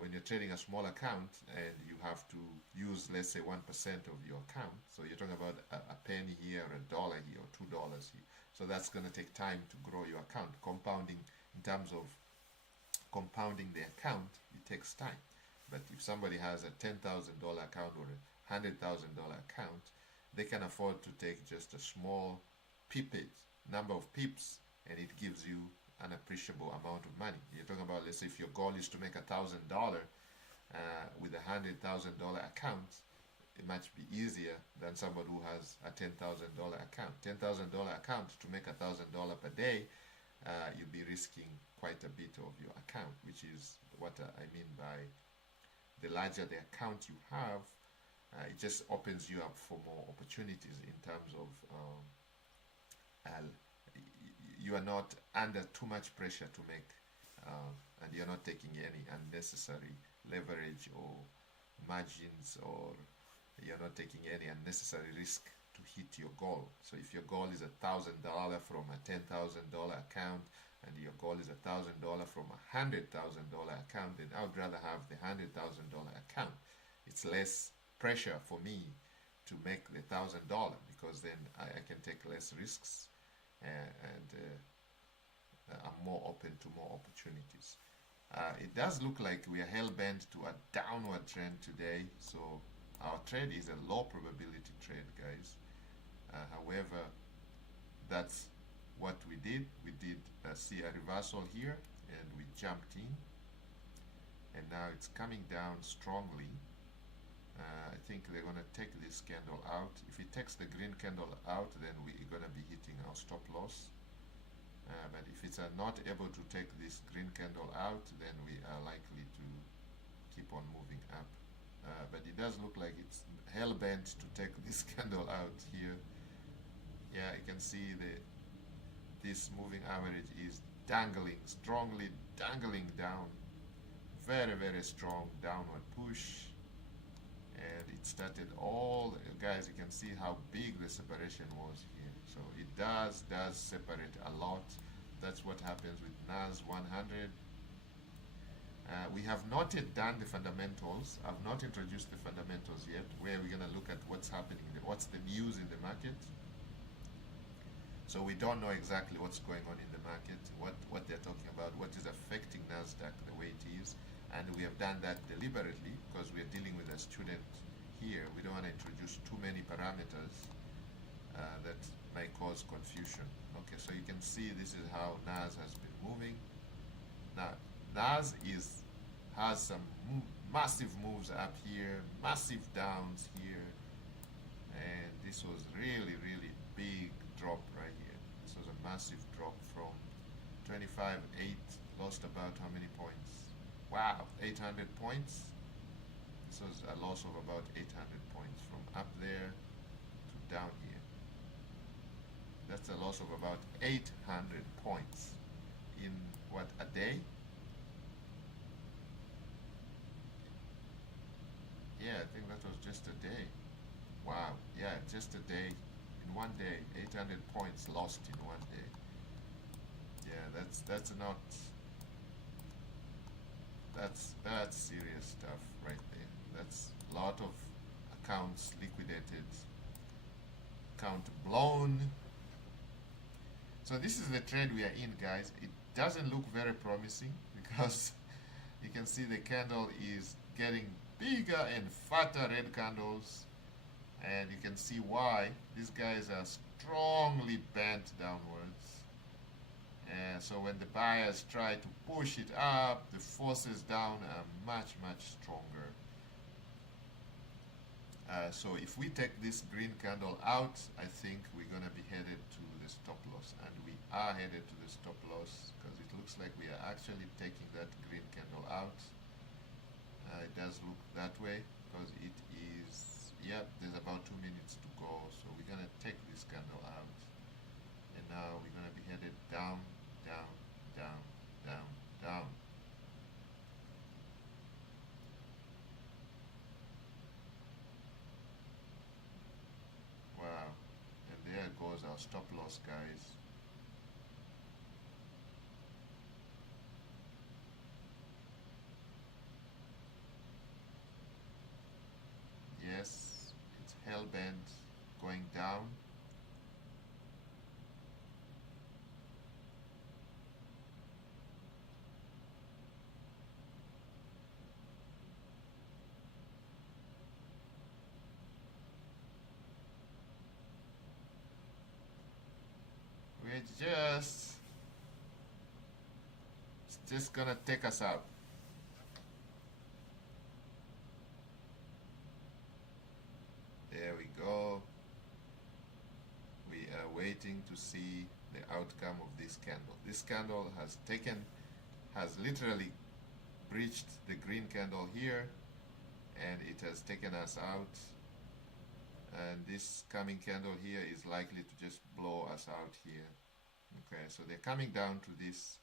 When you're trading a small account and you have to use, let's say, 1% of your account, so you're talking about a penny here, or $1 here, or $2 here. So that's going to take time to grow your account. Compounding, in terms of compounding the account, it takes time. But if somebody has a $10,000 account or a $100,000 account, they can afford to take just a small number of pips, and it gives you an appreciable amount of money. You're talking about, let's say, if your goal is to make $1,000 with a $100,000 account, it might be easier than somebody who has a $10,000 account. $10,000 account, to make $1,000 per day, you'll be risking quite a bit of your account, which is what I mean by the larger the account you have, it just opens you up for more opportunities in terms of you are not under too much pressure to make, and you're not taking any unnecessary leverage or margins, or you're not taking any unnecessary risk to hit your goal. So if your goal is $1,000 from a $10,000 account, and your goal is $1,000 from a $100,000 account, then I would rather have the $100,000 account. It's less pressure for me to make the $1,000, because then I can take less risks, and I'm more open to more opportunities. It does look like we are hell-bent to a downward trend today, so our trade is a low probability trade, guys. However, that's what we did. We did see a reversal here, and we jumped in. and now it's coming down strongly. I think they're going to take this candle out. If it takes the green candle out, then we're going to be hitting our stop loss. But if it's not able to take this green candle out, then we are likely to keep on moving up. But it does look like it's hell-bent to take this candle out here. Yeah, you can see this moving average is dangling, strongly dangling down. Very, very strong downward push. And it started guys, you can see how big the separation was here. So it does separate a lot. That's what happens with NAS 100. We have not yet done the fundamentals. I've not introduced the fundamentals yet, where we're going to look at what's happening, what's the news in the market. So we don't know exactly what's going on in the market, what they're talking about, what is affecting NASDAQ the way it is. And we have done that deliberately because we're dealing with a student here. We don't want to introduce too many parameters that may cause confusion. Okay, so you can see this is how NAS has been moving. Now, NAS has some massive moves up here, massive downs here, and this was really, really big drop right here. This was a massive drop from 25.8, lost about how many points? Wow, 800 points. This was a loss of about 800 points from up there to down here. That's a loss of about 800 points in what, a day? Yeah, I think that was just a day. Wow, yeah, just a day. In one day, 800 points lost in one day. Yeah, that's not. That's serious stuff right there. That's a lot of accounts liquidated, account blown. So this is the trend we are in, guys. It doesn't look very promising because you can see the candle is getting bigger and fatter red candles, and you can see why. These guys are strongly bent downwards. And so when the buyers try to push it up, the forces down are much, much stronger. So if we take this green candle out, I think we're going to be headed to the stop loss. And we are headed to the stop loss because it looks like we are actually taking that green candle out. It does look that way because it is, yep, there's about 2 minutes to go. So we're going to take this candle out. And now we're going to be headed down, down, down, down, down. Wow. And there goes our stop loss, guys. Yes, it's hell-bent going down. It's just gonna take us out. There we go. We are waiting to see the outcome of this candle. This candle has literally breached the green candle here, and it has taken us out. And this coming candle here is likely to just blow us out here. Okay, so they're coming down to this.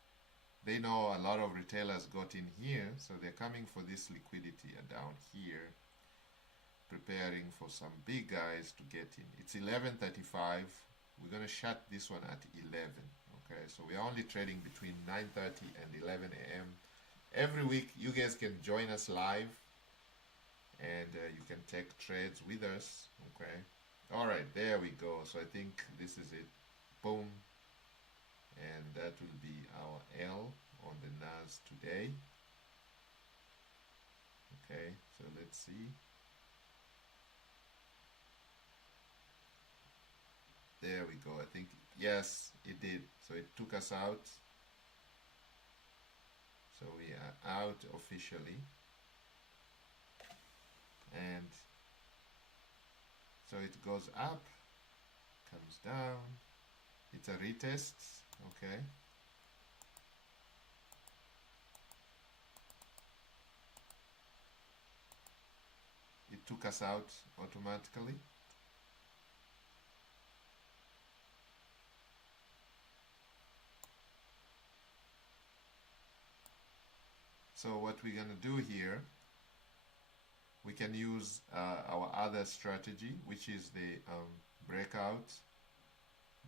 They know a lot of retailers got in here, so they're coming for this liquidity down here, preparing for some big guys to get in. It's 11:35. We're going to shut this one at 11. Okay, so we're only trading between 9:30 and 11 a.m. Every week, you guys can join us live, and you can take trades with us. Okay, all right, there we go. So I think this is it. Boom. And that will be our L on the NAS today. Okay, so let's see. There we go. I think, yes, it did. So it took us out. So we are out officially, and so it goes up, comes down. It's a retest, okay. It took us out automatically. So what we're going to do here, we can use our other strategy, which is the breakout.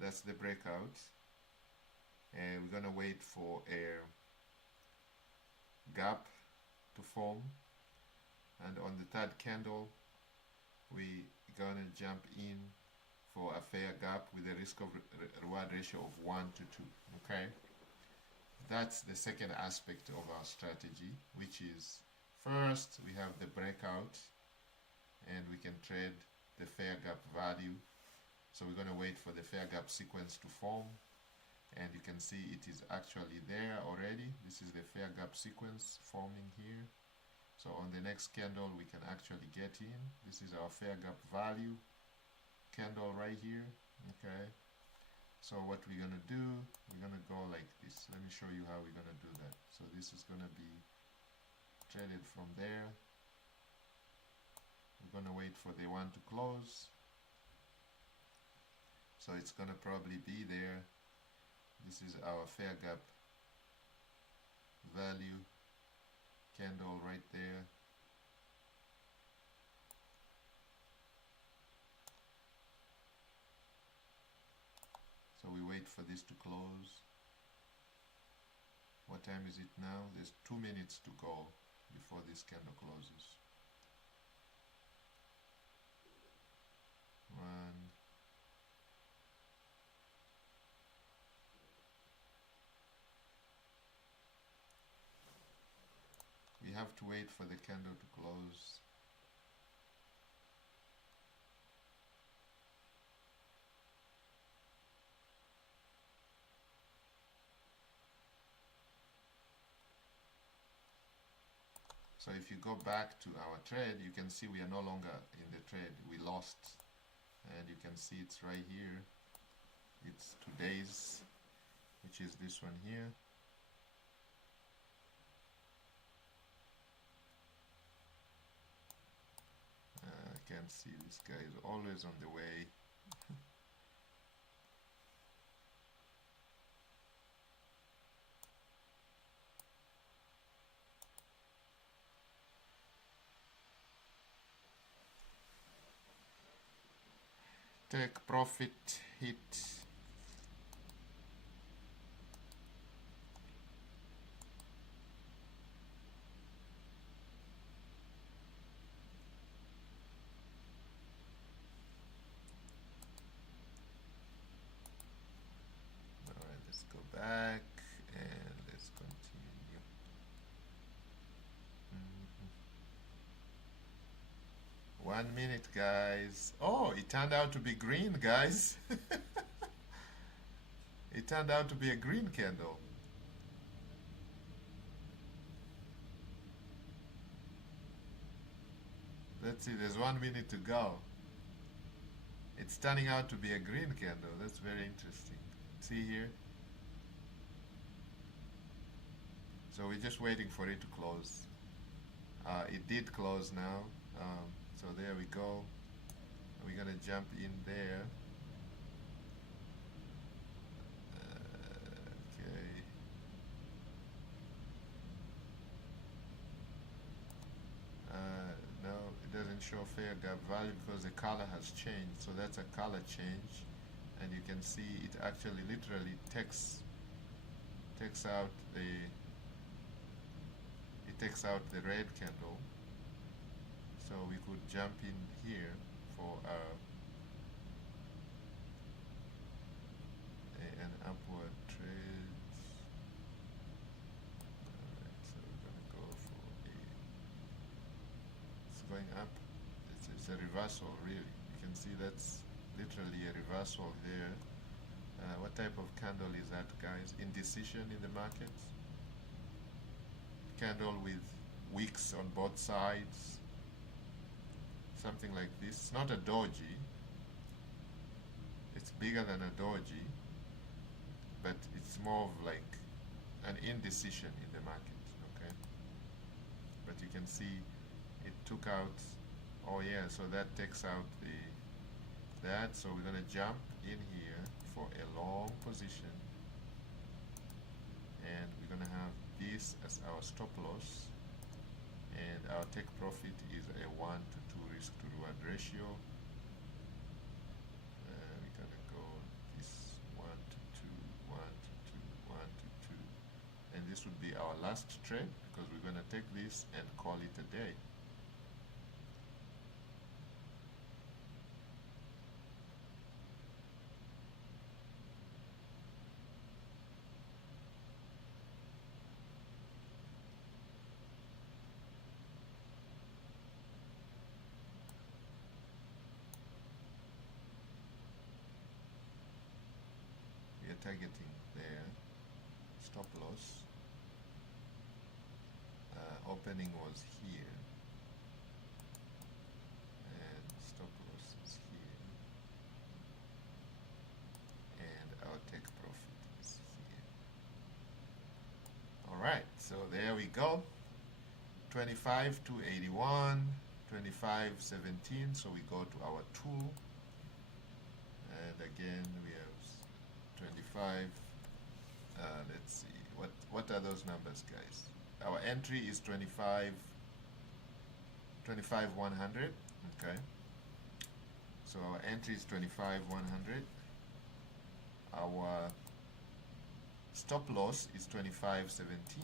That's the breakout. And we're going to wait for a gap to form. And on the third candle, we're going to jump in for a fair gap with a risk of reward ratio of 1 to 2. Okay? That's the second aspect of our strategy, which is first we have the breakout and we can trade the fair gap value. So we're going to wait for the fair gap sequence to form, and you can see it is actually there already. This is the fair gap sequence forming here. So on the next candle we can actually get in. This is our fair gap value candle right here. Okay. So what we're going to do, we're going to go like this. Let me show you how we're going to do that. So this is going to be traded from there. We're going to wait for the one to close. So it's going to probably be there. This is our fair gap value candle right there. So we wait for this to close. What time is it now? There's 2 minutes to go before this candle closes. 1. We have to wait for the candle to close. So if you go back to our trade, you can see we are no longer in the trade. We lost, and you can see it's right here. It's today's, which is this one here. I can't see, this guy is always on the way. Take profit hit. Alright, let's go back and let's continue. 1 minute, guys. Oh, it turned out to be green, guys. It turned out to be a green candle. Let's see, there's 1 minute to go. It's turning out to be a green candle. That's very interesting. See here? So we're just waiting for it to close. It did close now. So there we go. We're gonna jump in there. Okay. No, it doesn't show fair gap value because the color has changed. So that's a color change, and you can see it actually literally takes out the red candle. So we could jump in here for an upward trade. Alright, so we're gonna go for it's going up. It's a reversal, really. You can see that's literally a reversal there. What type of candle is that, guys? Indecision in the market. candle with wicks on both sides, something like this. It's not a doji, it's bigger than a doji, but it's more of like an indecision in the market, okay? But you can see it took out, oh yeah, so that takes out that, so we're gonna jump in here for a long position, and we're gonna have this as our stop loss, and our take profit is a 1 to 2 risk to reward ratio. We're gonna go this 1 to 2, 1 to 2, 1 to 2, and this would be our last trade, because we're gonna take this and call it a day. Targeting there, stop loss, opening was here, and stop loss is here, and our take profit is here. Alright, so there we go, 25 to 81, 25.17, so we go to our tool, and again we have 25. Let's see, what are those numbers, guys? Our entry is 25 100. Okay, so our entry is 25 100. Our stop loss is 25 17.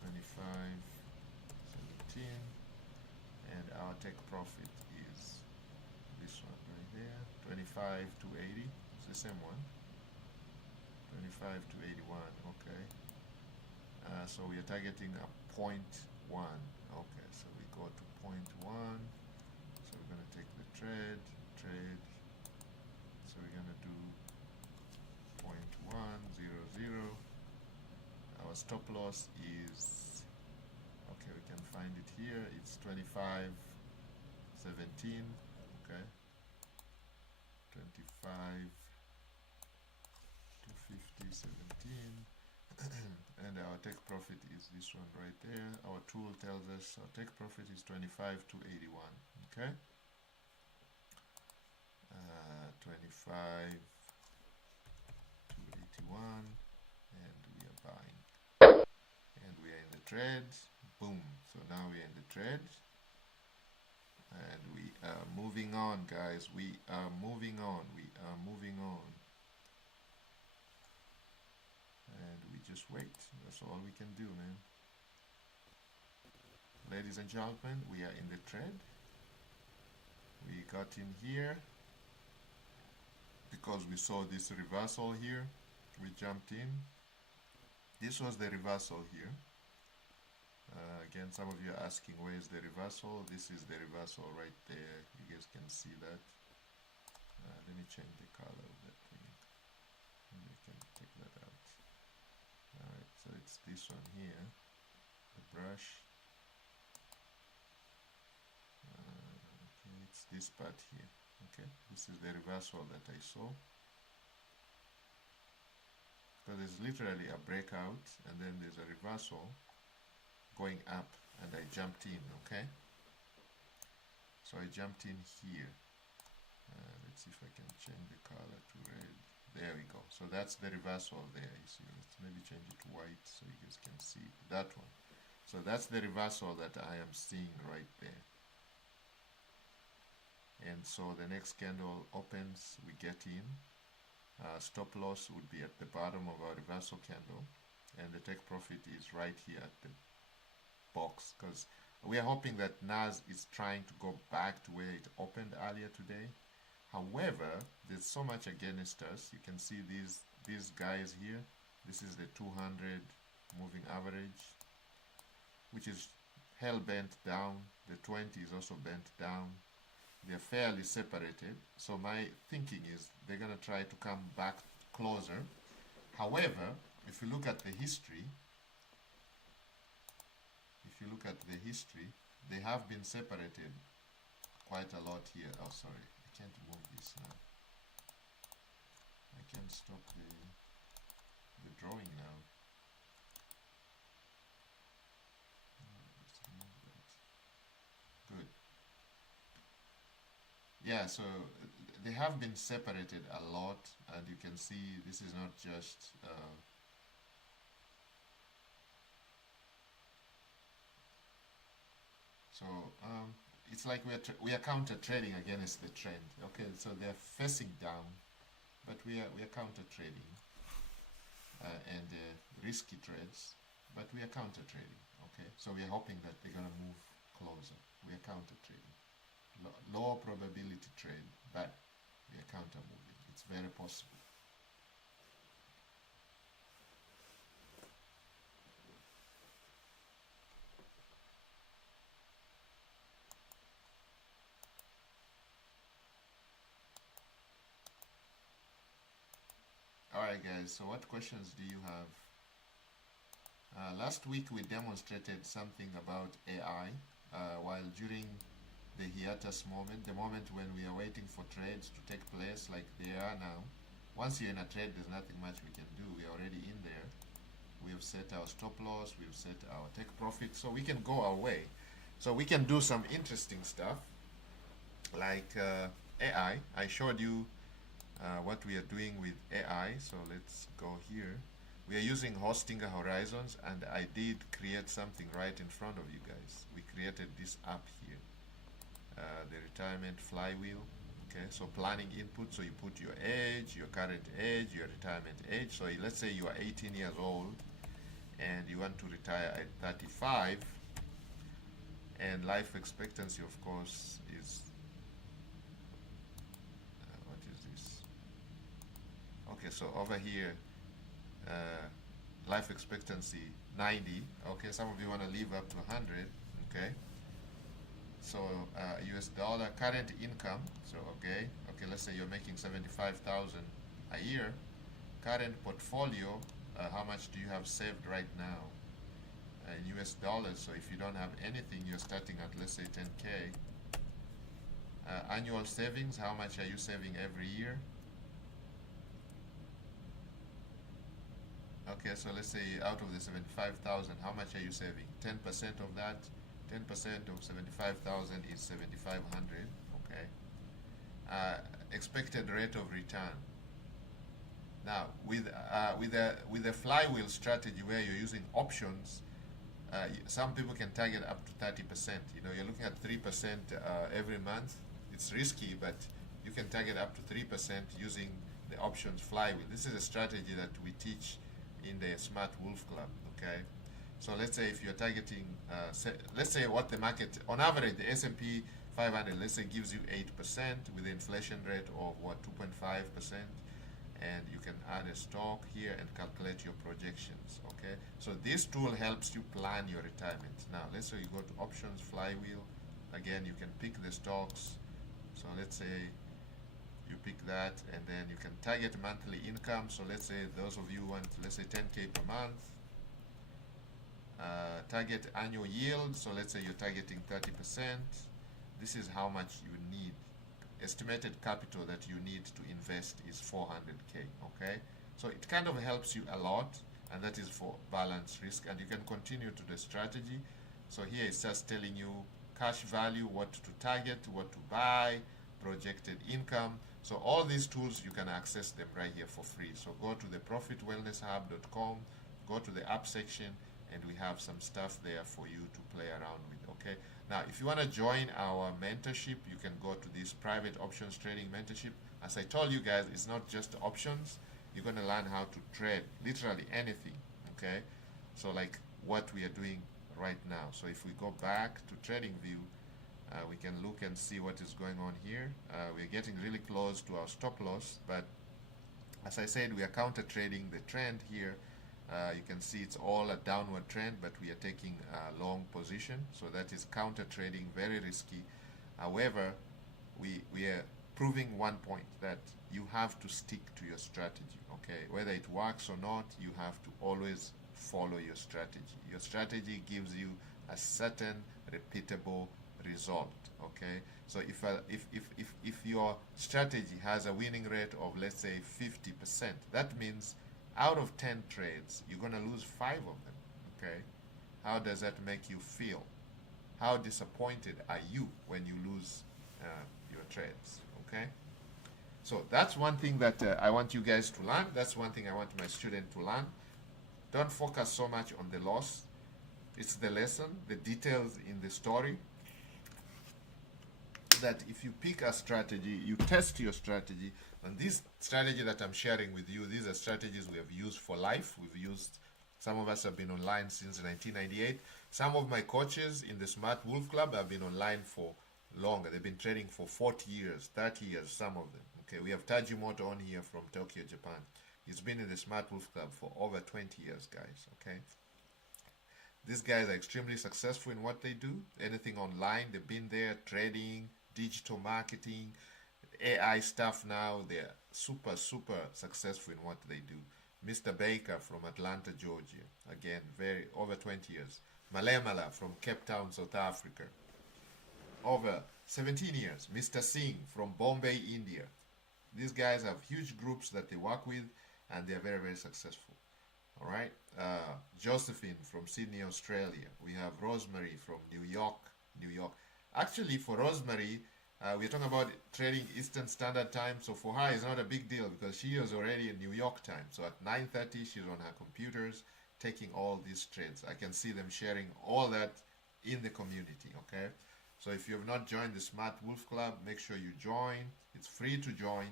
25 17, and our take profit is this one right there, 25 to 80. The same one, 25 to 81. Okay, so we are targeting a 0.1. Okay, so we go to 0.1, so we're going to take the trade, so we're going to do 0.100. Our stop loss is, okay, we can find it here, it's 25 17. Okay, 25 50 17, and our take profit is this one right there. Our tool tells us our take profit is 25 to 81. Okay, 25 to 81, and we are buying, and we are in the trade. Boom, so now we are in the trade, and we are moving on, guys. We are moving on. And we just wait. That's all we can do, man. Ladies and gentlemen, we are in the trade. We got in here because we saw this reversal here. We jumped in. This was the reversal here. Again, some of you are asking, where is the reversal? This is the reversal right there. You guys can see that. Let me change the color of that thing. And we can take that out. Alright, so it's this one here, the brush. Okay, it's this part here. Okay, this is the reversal that I saw. Because there's literally a breakout, and then there's a reversal going up, and I jumped in. Okay, so I jumped in here. Let's see if I can change the color to red. There we go. So that's the reversal there. You see, let's maybe change it to white so you guys can see that one. So that's the reversal that I am seeing right there. And so the next candle opens, we get in. Stop loss would be at the bottom of our reversal candle, and the take profit is right here at the box, because we are hoping that NAS is trying to go back to where it opened earlier today. However, there's so much against us. You can see these guys here. This is the 200 moving average, which is hell bent down. The 20 is also bent down. They're fairly separated. So my thinking is they're going to try to come back closer. However, if you look at the history, if you look at the history, they have been separated quite a lot here. Oh, sorry, I can't move this now. I can't stop the drawing now. Good. Yeah, so they have been separated a lot, and you can see this is not just so it's like we are counter trading against the trend. Okay, so they're facing down, but we are counter trading and risky trades, but we are counter trading. Okay, so we are hoping that they're gonna move closer. We are counter trading, lower probability trade, but we are counter moving. It's very possible. All right, guys. So what questions do you have? Last week we demonstrated something about AI while during the hiatus moment, the moment when we are waiting for trades to take place like they are now. Once you're in a trade, there's nothing much we can do. We're already in there. We have set our stop loss, we've set our take profit, so we can go our way. So we can do some interesting stuff like AI. I showed you what we are doing with AI, so let's go here. We are using Hosting Horizons, and I did create something right in front of you guys. We created this app here, the retirement flywheel. Okay, so planning input, so you put your age, your current age, your retirement age. So let's say you are 18 years old and you want to retire at 35, and life expectancy, of course, is what is this? Okay, so over here, life expectancy 90. Okay, some of you want to live up to 100. Okay, so US dollar current income. So okay, let's say you're making 75,000 a year. Current portfolio, how much do you have saved right now in US dollars? So if you don't have anything, you're starting at, let's say, 10K. Annual savings, how much are you saving every year? Okay, so let's say out of the 75,000, how much are you saving? 10% of that, 10% of 75,000 is 7,500. Okay. Expected rate of return. Now, with a flywheel strategy where you're using options, some people can target up to 30%. You know, you're looking at 3% every month. It's risky, but you can target up to 3% using the options flywheel. This is a strategy that we teach in the Smart Wolf Club. Okay, so let's say if you're targeting, let's say what the market, on average, the S&P 500, let's say, gives you 8% with the inflation rate of what, 2.5%, and you can add a stock here and calculate your projections. Okay, so this tool helps you plan your retirement. Now, let's say you go to options flywheel. Again, you can pick the stocks. So let's say you pick that, and then you can target monthly income. So let's say those of you want, let's say, 10K per month. Target annual yield. So let's say you're targeting 30%. This is how much you need. Estimated capital that you need to invest is 400K. Okay, so it kind of helps you a lot, and that is for balance risk. And you can continue to the strategy. So here it's just telling you cash value, what to target, what to buy, projected income. So all these tools, you can access them right here for free. So go to the profitwellnesshub.com, go to the app section, and we have some stuff there for you to play around with. Okay, now if you want to join our mentorship, you can go to this private options trading mentorship. As I told you guys, it's not just options. You're going to learn how to trade literally anything. Okay, so like what we are doing right now. So if we go back to trading view, we can look and see what is going on here. We're getting really close to our stop loss, but as I said, we are counter trading the trend here. You can see it's all a downward trend, but we are taking a long position, so that is counter trading, very risky. However, we are proving one point, that you have to stick to your strategy. Okay, whether it works or not, you have to always follow your strategy. Your strategy gives you a certain repeatable result. Okay, so if your strategy has a winning rate of, let's say, 50%, that means out of 10 trades you're going to lose 5 of them. Okay, how does that make you feel? How disappointed are you when you lose your trades? Okay, so that's one thing that I want you guys to learn. That's one thing I want my student to learn. Don't focus so much on the loss. It's the lesson, the details in the story. That if you pick a strategy, you test your strategy, and this strategy that I'm sharing with you, these are strategies we have used for life. Some of us have been online since 1998. Some of my coaches in the Smart Wolf Club have been online for longer. They've been trading for 40 years, 30 years, some of them. Okay, we have Tajimoto on here from Tokyo, Japan. He's been in the Smart Wolf Club for over 20 years, guys. Okay, these guys are extremely successful in what they do. Anything online, they've been there trading, digital marketing, AI stuff now. They're super successful in what they do. Mr. Baker from Atlanta, Georgia, again, over 20 years. Malemala from Cape Town, South Africa, over 17 years. Mr. Singh from Bombay, India. These guys have huge groups that they work with, and they're very successful. All right, Josephine from Sydney, Australia. We have Rosemary from New York. Actually, for Rosemary, we're talking about trading Eastern Standard Time, so for her it's not a big deal because she is already in New York time. So at 9:30 she's on her computers taking all these trades. I can see them sharing all that in the community. Okay, so if you have not joined the Smart Wolf Club, make sure you join. It's free to join.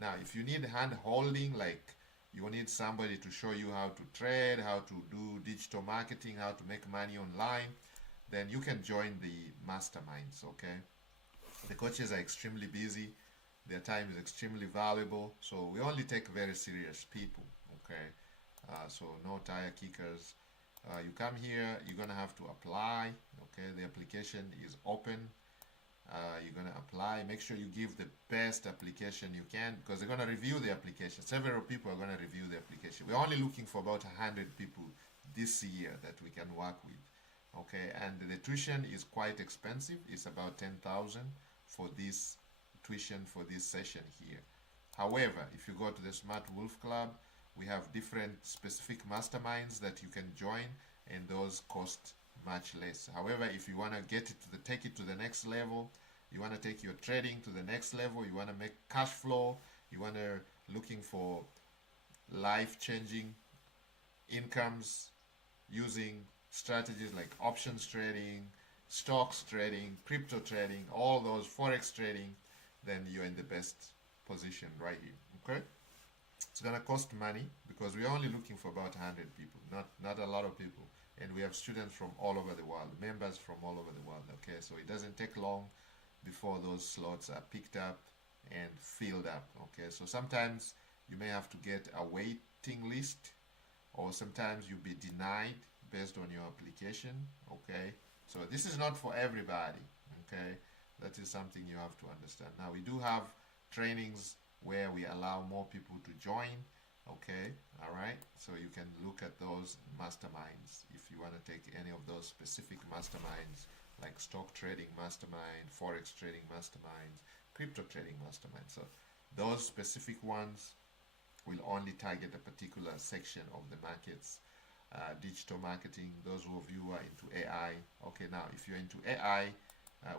Now, if you need hand holding, like you need somebody to show you how to trade, how to do digital marketing, how to make money online, then you can join the masterminds. Okay, the coaches are extremely busy, their time is extremely valuable, so we only take very serious people. Okay, so no tire kickers. You come here, you're gonna have to apply. Okay, the application is open. You're going to apply. Make sure you give the best application you can, because they're going to review the application. Several people are going to review the application. We're only looking for about 100 people this year that we can work with. Okay, and the tuition is quite expensive. It's about 10,000 for this tuition for this session here. However, if you go to the Smart Wolf Club, we have different specific masterminds that you can join, and those cost much less. However, if you want to take it to the next level, you want to take your trading to the next level, you want to make cash flow, you want to looking for life-changing incomes using strategies like options trading, stocks trading, crypto trading, all those Forex trading, then you're in the best position right here. Okay, it's gonna cost money because we're only looking for about 100 people, not a lot of people. And we have students from all over the world, members from all over the world. Okay, so it doesn't take long before those slots are picked up and filled up. Okay, so sometimes you may have to get a waiting list, or sometimes you'll be denied based on your application. Okay, so this is not for everybody. Okay, that is something you have to understand. Now, we do have trainings where we allow more people to join. Okay, all right, so you can look at those masterminds if you want to take any of those specific masterminds, like stock trading mastermind, Forex trading mastermind, crypto trading mastermind. So those specific ones will only target a particular section of the markets. Digital marketing, those of you who are into AI. Okay, now if you're into AI,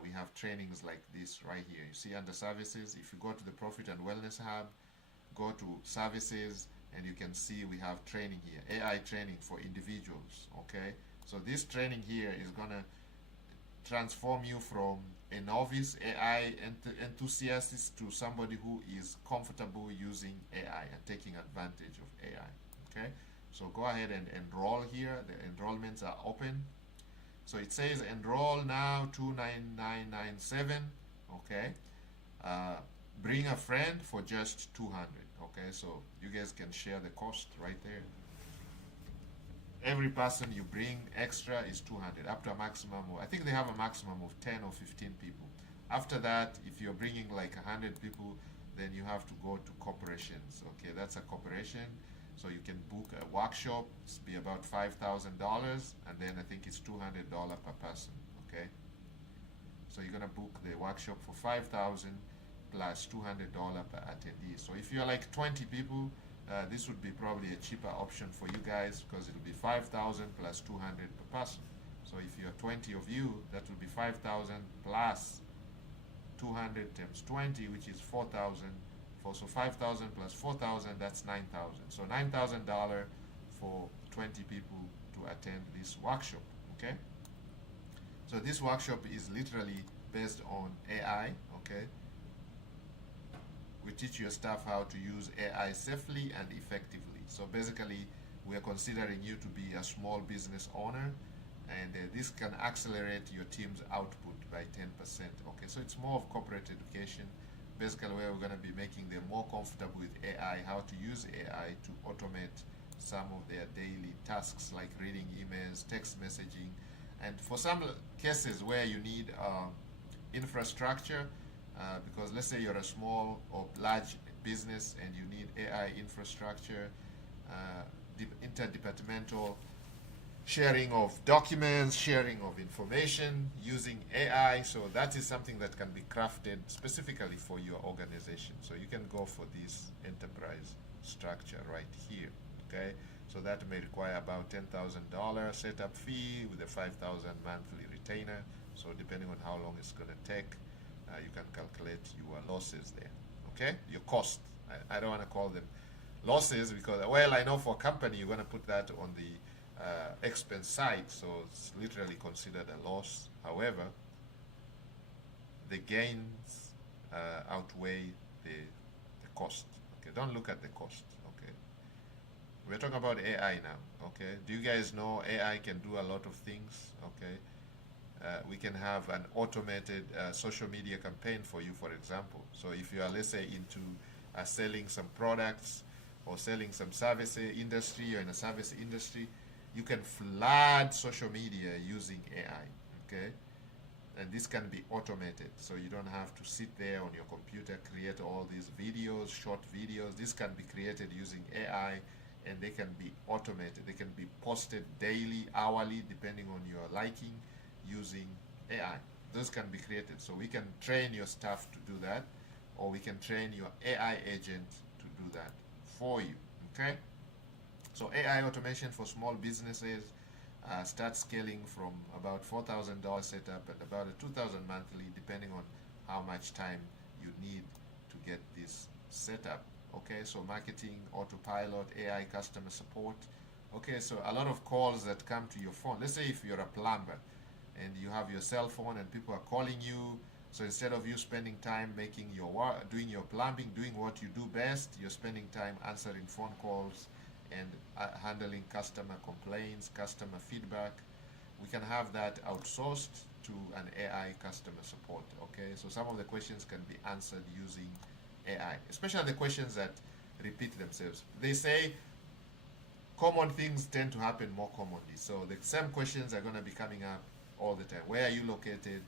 we have trainings like this right here. You see under services, if you go to the Profit and Wellness Hub, go to services, and you can see we have training here, AI training for individuals. Okay, so this training here is gonna transform you from a novice AI enthusiast to somebody who is comfortable using AI and taking advantage of AI. Okay, so go ahead and enroll here. The enrollments are open. So it says enroll now 29997. Okay, bring a friend for just 200. Okay, so you guys can share the cost right there. Every person you bring extra is 200, up to a maximum I think they have a maximum of 10 or 15 people. After that, if you're bringing like 100 people, then you have to go to corporations. Okay, that's a corporation. So you can book a workshop. It's be about $5,000, and then I think it's $200 per person. Okay. So you're gonna book the workshop for 5,000 plus $200 per attendee. So if you're like 20 people, this would be probably a cheaper option for you guys because it'll be 5,000 plus 200 per person. So if you're 20 of you, that will be 5,000 plus 200 times 20, which is 4,000. So 5,000 plus 4,000, that's 9,000. So $9,000 for 20 people to attend this workshop. Okay. So this workshop is literally based on AI. Okay. We teach your staff how to use AI safely and effectively. So basically, we are considering you to be a small business owner, and this can accelerate your team's output by 10%. Okay, so it's more of corporate education, basically where we're going to be making them more comfortable with AI, how to use AI to automate some of their daily tasks like reading emails, text messaging, and for some cases where you need infrastructure, because let's say you're a small or large business and you need AI infrastructure, interdepartmental sharing of documents, sharing of information using AI. So that is something that can be crafted specifically for your organization. So you can go for this enterprise structure right here. Okay, so that may require about $10,000 setup fee with a 5,000 monthly retainer. So depending on how long it's going to take, you can calculate your losses there. Okay, your cost. I don't want to call them losses because, well, I know for a company you're going to put that on the expense side, so it's literally considered a loss. However, the gains outweigh the cost. Okay, don't look at the cost. Okay, we're talking about AI now. Okay, do you guys know AI can do a lot of things? Okay, we can have an automated social media campaign for you, for example. So if you are, let's say, into selling some products or selling some service industry, or in a service industry, you can flood social media using AI. Okay, and this can be automated, so you don't have to sit there on your computer, create all these videos, short videos. This can be created using AI, and they can be automated. They can be posted daily, hourly, depending on your liking, using AI. Those can be created. So we can train your staff to do that, or we can train your AI agent to do that for you. Okay? So AI automation for small businesses start scaling from about $4,000 setup and about a $2,000 monthly, depending on how much time you need to get this set up. Okay, so marketing, autopilot, AI customer support. Okay, so a lot of calls that come to your phone. Let's say if you're a plumber and you have your cell phone and people are calling you, so instead of you spending time making your work, doing your plumbing, doing what you do best, you're spending time answering phone calls and handling customer complaints, customer feedback. We can have that outsourced to an AI customer support. Okay, so some of the questions can be answered using AI, especially the questions that repeat themselves. They say common things tend to happen more commonly, so the same questions are going to be coming up all the time. Where are you located?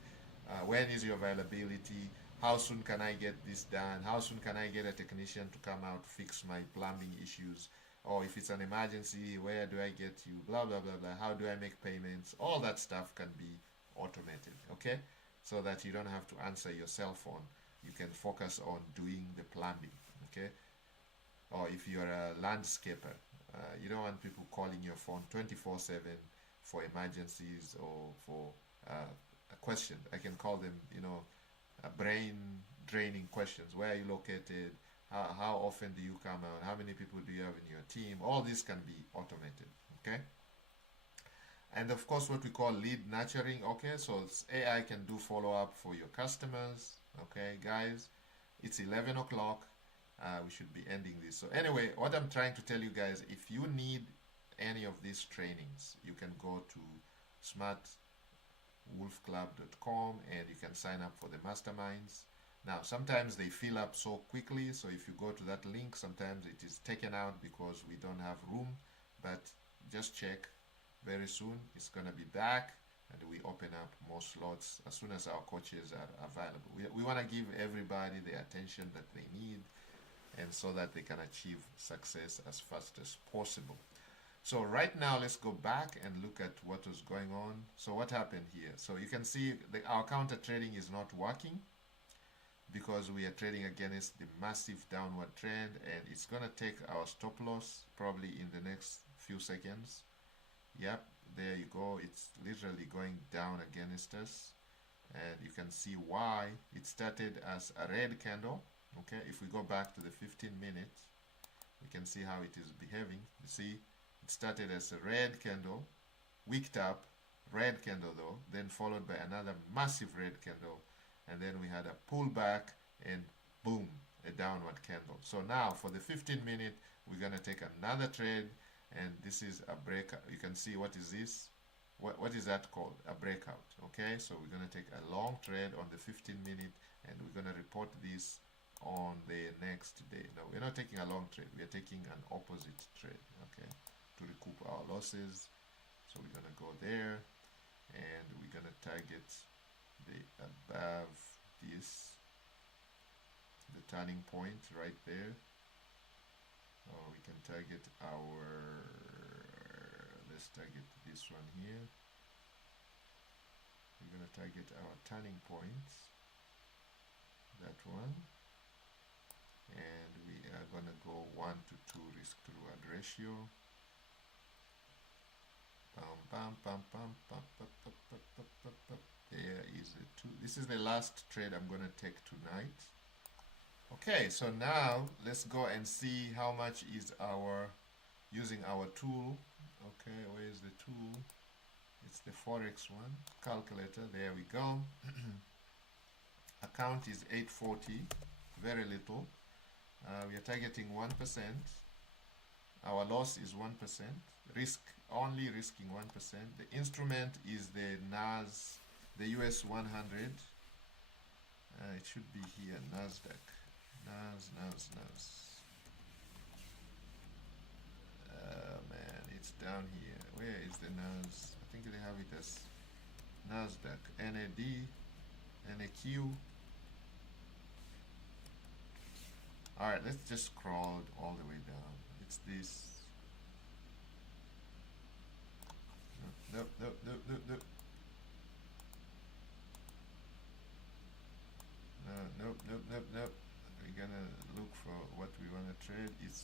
When is your availability? How soon can I get this done? How soon can I get a technician to come out fix my plumbing issues? Or if it's an emergency, where do I get you? Blah, blah, blah, blah. How do I make payments? All that stuff can be automated, okay? So that you don't have to answer your cell phone. You can focus on doing the plumbing, okay? Or if you're a landscaper, you don't want people calling your phone 24/7 for emergencies or for a question. I can call them, brain draining questions. Where are you located? How often do you come out? How many people do you have in your team? All this can be automated, okay? And of course, what we call lead nurturing, okay? So AI can do follow-up for your customers, okay, guys? It's 11 o'clock. We should be ending this. So anyway, what I'm trying to tell you guys, if you need any of these trainings, you can go to smartwolfclub.com and you can sign up for the masterminds. Now, sometimes they fill up so quickly, so if you go to that link, sometimes it is taken out because we don't have room, but just check. Very soon, it's going to be back, and we open up more slots as soon as our coaches are available. We want to give everybody the attention that they need, and so that they can achieve success as fast as possible. So right now, let's go back and look at what was going on. So what happened here? So you can see our counter trading is not working because we are trading against the massive downward trend, and it's going to take our stop loss probably in the next few seconds. Yep, there you go. It's literally going down against us, and you can see why. It started as a red candle. Okay, if we go back to the 15 minutes, we can see how it is behaving. You see, it started as a red candle, wicked up, red candle though, then followed by another massive red candle, and then we had a pullback, and boom, a downward candle. So now for the 15 minute, we're going to take another trade, and this is a breakout. You can see, what is this? What is that called? A breakout. Okay, so we're going to take a long trade on the 15 minute, and we're going to report this on the next day. No, we're not taking a long trade. We are taking an opposite trade, okay, to recoup our losses. So we're going to go there, and we're going to target the above this, the turning point right there. Or we can target our, let's target this one here. We're going to target our turning points, that one, and we are going to go 1 to 2 risk to reward ratio. There is the 2. This is the last trade I'm going to take tonight. Okay, so now let's go and see how much is our, using our tool. Okay, where is the tool? It's the Forex one, calculator. There we go. Account is 840, very little. We are targeting 1%. Our loss is 1%. Risk, only risking 1%. The instrument is the NAS, the US 100. It should be here, NASDAQ. NAS. Man, it's down here. Where is the NAS? I think they have it as NASDAQ, NAD, NAQ. Alright, let's just scroll all the way down. It's this. Nope. Nope. We're gonna look for what we wanna trade. It's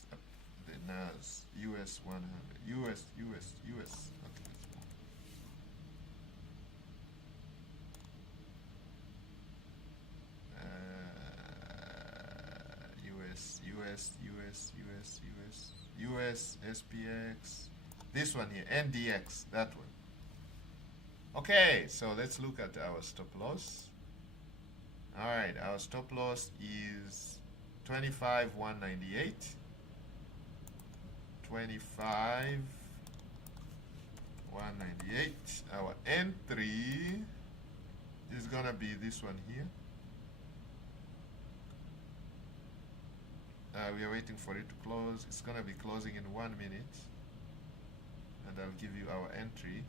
the NAS, US 100. US. Okay, let's go. US, SPX. This one here, NDX, that one. Okay, so let's look at our stop loss. Alright, our stop loss is 25,198. 25,198. Our entry is gonna be this one here. We are waiting for it to close. It's gonna be closing in 1 minute, and I'll give you our entry.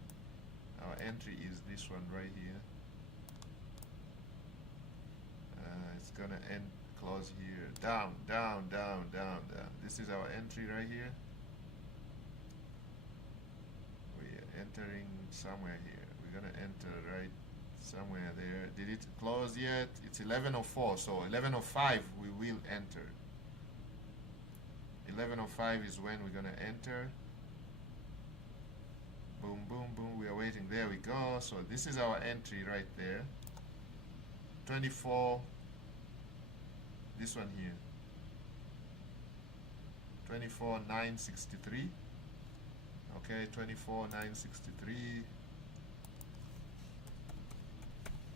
Our entry is this one right here. It's gonna close here, down. This is our entry right here. We are entering somewhere here. We're gonna enter right somewhere there. Did it close yet? It's 11:04, so 11:05 we will enter. 11:05 is when we're gonna enter. Boom, we are waiting. There we go. So this is our entry right there. 24, this one here, 24,963. Okay, 24,963.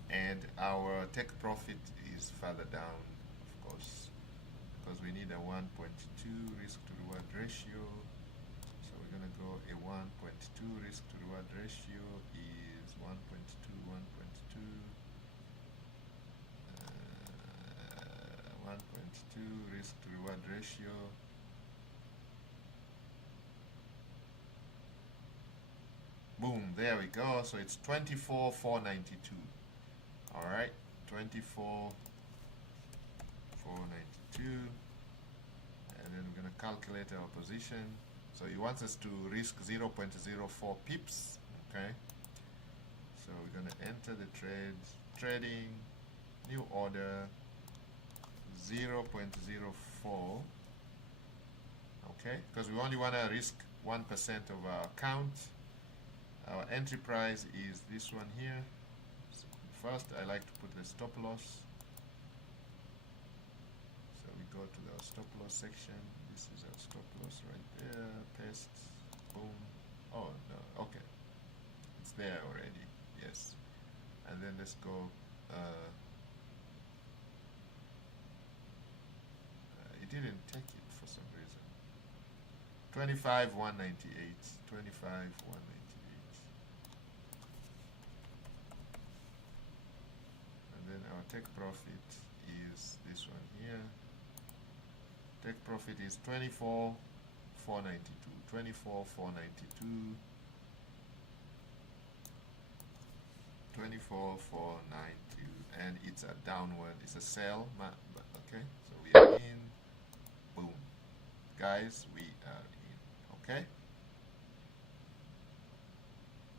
And our take profit is further down, of course, because we need a 1.2 risk to reward ratio. So we're gonna go a 1.2 risk to reward ratio is 1.2. 1.2 risk to reward ratio. Boom, there we go. So it's 24,492. All right, 24,492. and then we're going to calculate our position. So he wants us to risk 0.04 pips. Okay, so we're going to enter the trades, trading, new order, 0.04. Okay, because we only want to risk 1% of our account. Our entry price is this one here. So first, I like to put the stop loss. So we go to the stop loss section. This is our stop loss right there. Paste. Boom. Oh no. Okay. It's there already. Yes. And then let's go. It didn't take it for some reason. 25 198. 25 198. And then our take profit is this one here. Take profit is 24 492. 24 492. 24 492, and it's a downward, it's a sell. Okay, so we are in. Boom, guys, we are in. Okay,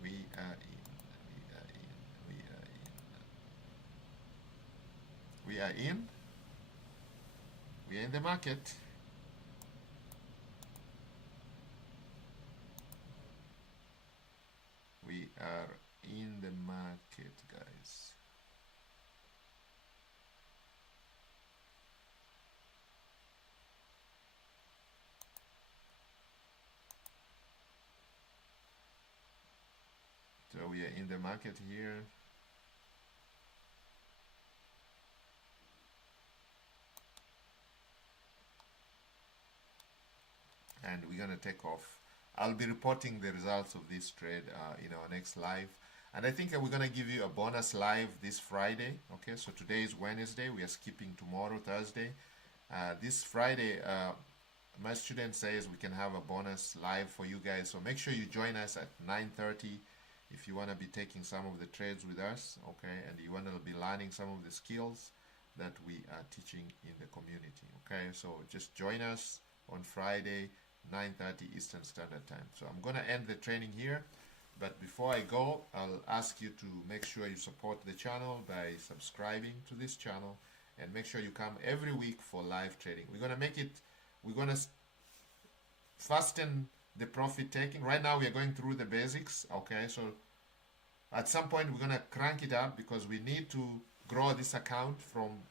we are in. We are in. We are in the market. We are in the market, guys. So we are in the market here. And we're gonna take off. I'll be reporting the results of this trade in our next live. And I think we're going to give you a bonus live this Friday. Okay, so today is Wednesday. We are skipping tomorrow, Thursday. This Friday, my student says we can have a bonus live for you guys. So make sure you join us at 9:30 if you want to be taking some of the trades with us. Okay, and you want to be learning some of the skills that we are teaching in the community. Okay, so just join us on Friday, 9:30 Eastern Standard Time. So I'm going to end the training here. But before I go, I'll ask you to make sure you support the channel by subscribing to this channel, and make sure you come every week for live trading. We're going to fasten the profit taking. Right now we are going through the basics. Okay, so at some point we're going to crank it up because we need to grow this account from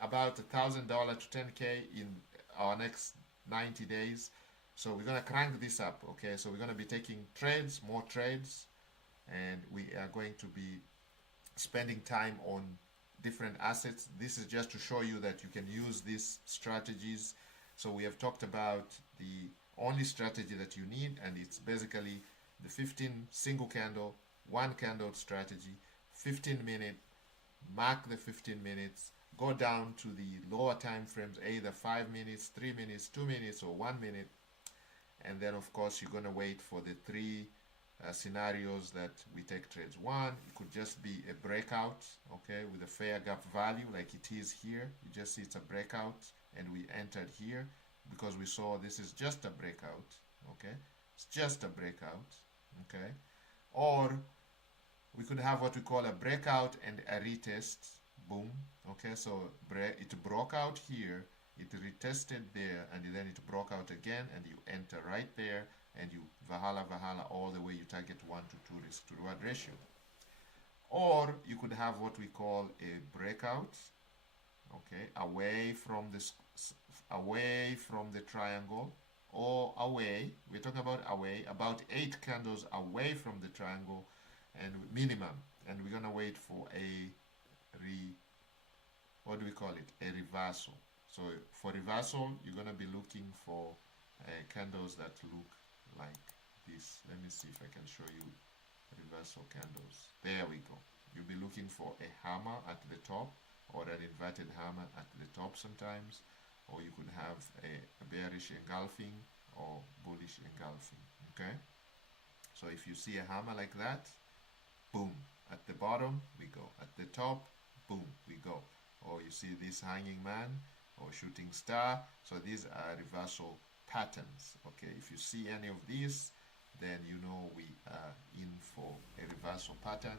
about $1,000 to 10K in our next 90 days. So we're going to crank this up, okay? So we're going to be taking trades, more trades, and we are going to be spending time on different assets. This is just to show you that you can use these strategies. So we have talked about the only strategy that you need, and it's basically the 15 single candle, one candle strategy, 15-minute, mark the 15 minutes, go down to the lower time frames, either 5 minutes, 3 minutes, 2 minutes, or 1 minute. And then, of course, you're going to wait for the three scenarios that we take trades. One, it could just be a breakout, okay, with a fair gap value like it is here. You just see it's a breakout, and we entered here because we saw this is just a breakout, okay? It's just a breakout, okay? Or we could have what we call a breakout and a retest, boom, okay? So it broke out here, it retested there, and then it broke out again, and you enter right there, and you Valhalla all the way, you target 1 to 2 risk to reward ratio. Or you could have what we call a breakout, okay, away from the triangle, or away, we're talking about away, about 8 candles away from the triangle, and minimum, and we're gonna wait for a what do we call it? A reversal. So for reversal, you're going to be looking for candles that look like this. Let me see if I can show you reversal candles. There we go. You'll be looking for a hammer at the top, or an inverted hammer at the top sometimes, or you could have a bearish engulfing or bullish engulfing. Okay? So if you see a hammer like that, boom. At the bottom, we go. At the top, boom, we go. Or you see this hanging man, or shooting star. So these are reversal patterns. Okay, if you see any of these, then you know we are in for a reversal pattern,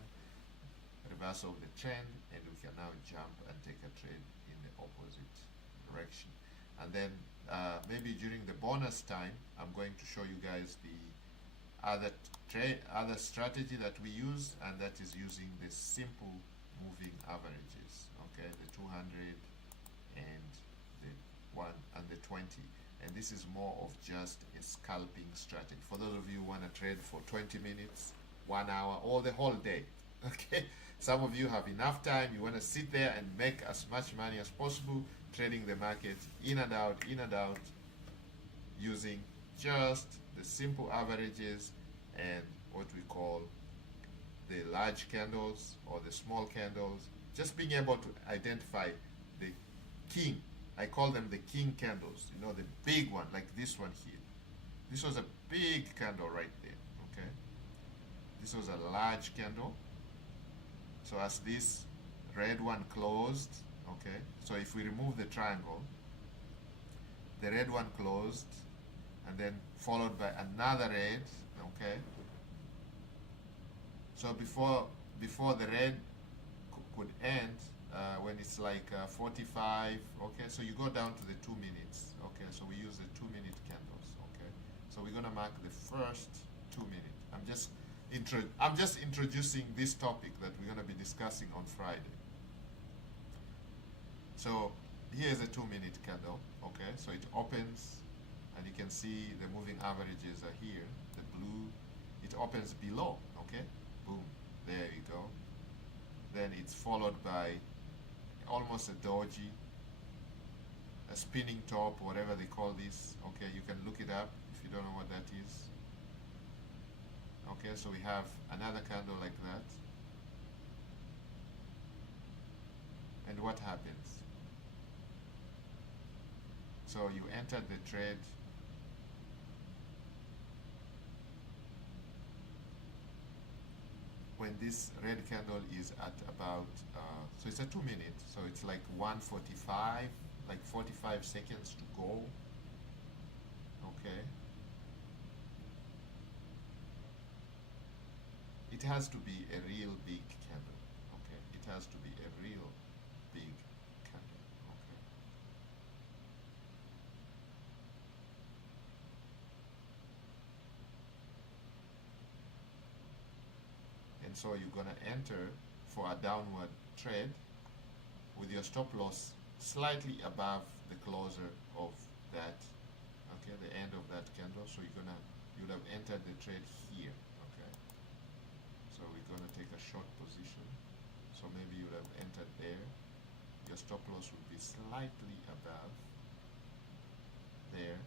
reversal of the trend, and we can now jump and take a trade in the opposite direction. And then maybe during the bonus time, I'm going to show you guys the other strategy that we use, and that is using the simple moving averages. Okay, the 200 and the 1 and the 20, and this is more of just a scalping strategy for those of you who want to trade for 20 minutes, 1 hour, or the whole day. Okay, some of you have enough time, you want to sit there and make as much money as possible trading the market in and out, using just the simple averages and what we call the large candles or the small candles, just being able to identify the king. I call them the king candles, you know, the big one, like this one here. This was a big candle right there. Okay, this was a large candle. So as this red one closed, okay, so if we remove the triangle, the red one closed, and then followed by another red. Okay, so before the red could end, when it's like 45, okay, so you go down to the 2 minutes. Okay, so we use the 2-minute candles. Okay, so we're gonna mark the first 2 minutes. I'm just introducing this topic that we're gonna be discussing on Friday. So here's a 2-minute candle. Okay, so it opens, and you can see the moving averages are here. The blue, it opens below. Okay, boom, there you go. Then it's followed by almost a doji, a spinning top, whatever they call this. Okay, you can look it up if you don't know what that is. Okay, so we have another candle like that. And what happens? So you entered the trade. When this red candle is at about, so it's a 2 minute, so it's like 1:45, like 45 seconds to go. Okay. It has to be a real big candle. Okay. It has to be a real big candle. Okay. And so you're gonna enter for a downward trade with your stop loss slightly above the closer of that, okay, the end of that candle. So you'd have entered the trade here. Okay, so we're gonna take a short position. So maybe you'd have entered there. Your stop loss would be slightly above there,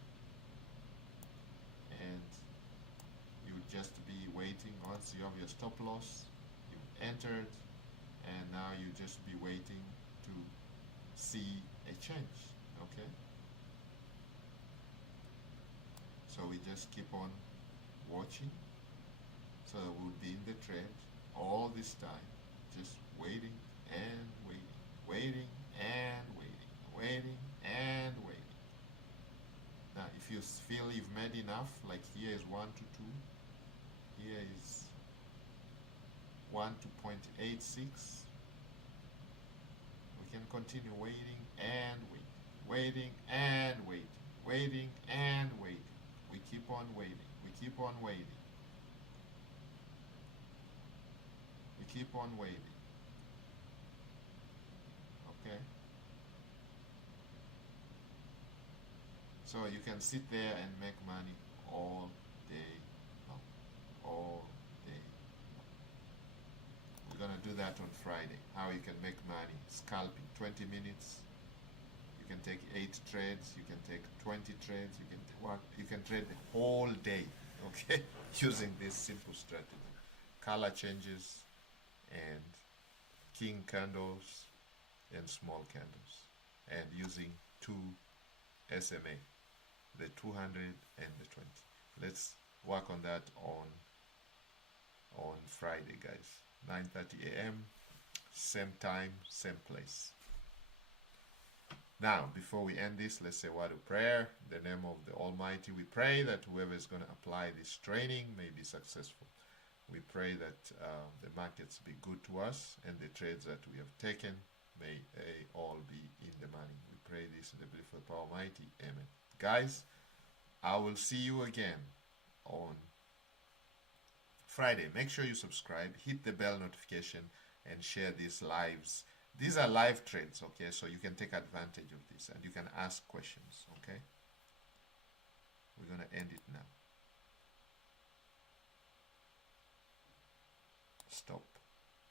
and you would just be waiting. Once you have your stop loss, you've entered, and now you just be waiting to see a change. Okay, so we just keep on watching. So we'll be in the trade all this time, just waiting and waiting, waiting and waiting, waiting and waiting. Now if you feel you've made enough, like here is 1 to 2, here is 1 to 0.86, we can continue waiting and waiting, waiting and waiting, waiting and waiting. We keep on waiting, we keep on waiting, we keep on waiting. Okay, so you can sit there and make money all day long, all day long. We're gonna do that on Friday, how you can make money scalping. 20 minutes, you can take 8 trades, you can take 20 trades, you can trade the whole day. Okay, using this simple strategy: color changes and king candles and small candles, and using 2 SMA, the 200 and the 20. Let's work on that on Friday, guys. 9:30 a.m. same time, same place. Now, before we end this, let's say a word of prayer. In the name of the Almighty, we pray that whoever is going to apply this training may be successful. We pray that the markets be good to us, and the trades that we have taken may all be in the money. We pray this in the beautiful power Almighty. Amen. Guys, I will see you again on Friday. Make sure you subscribe, hit the bell notification, and share these lives. These are live trades, okay? So you can take advantage of this and you can ask questions, okay? We're going to end it now. Stop.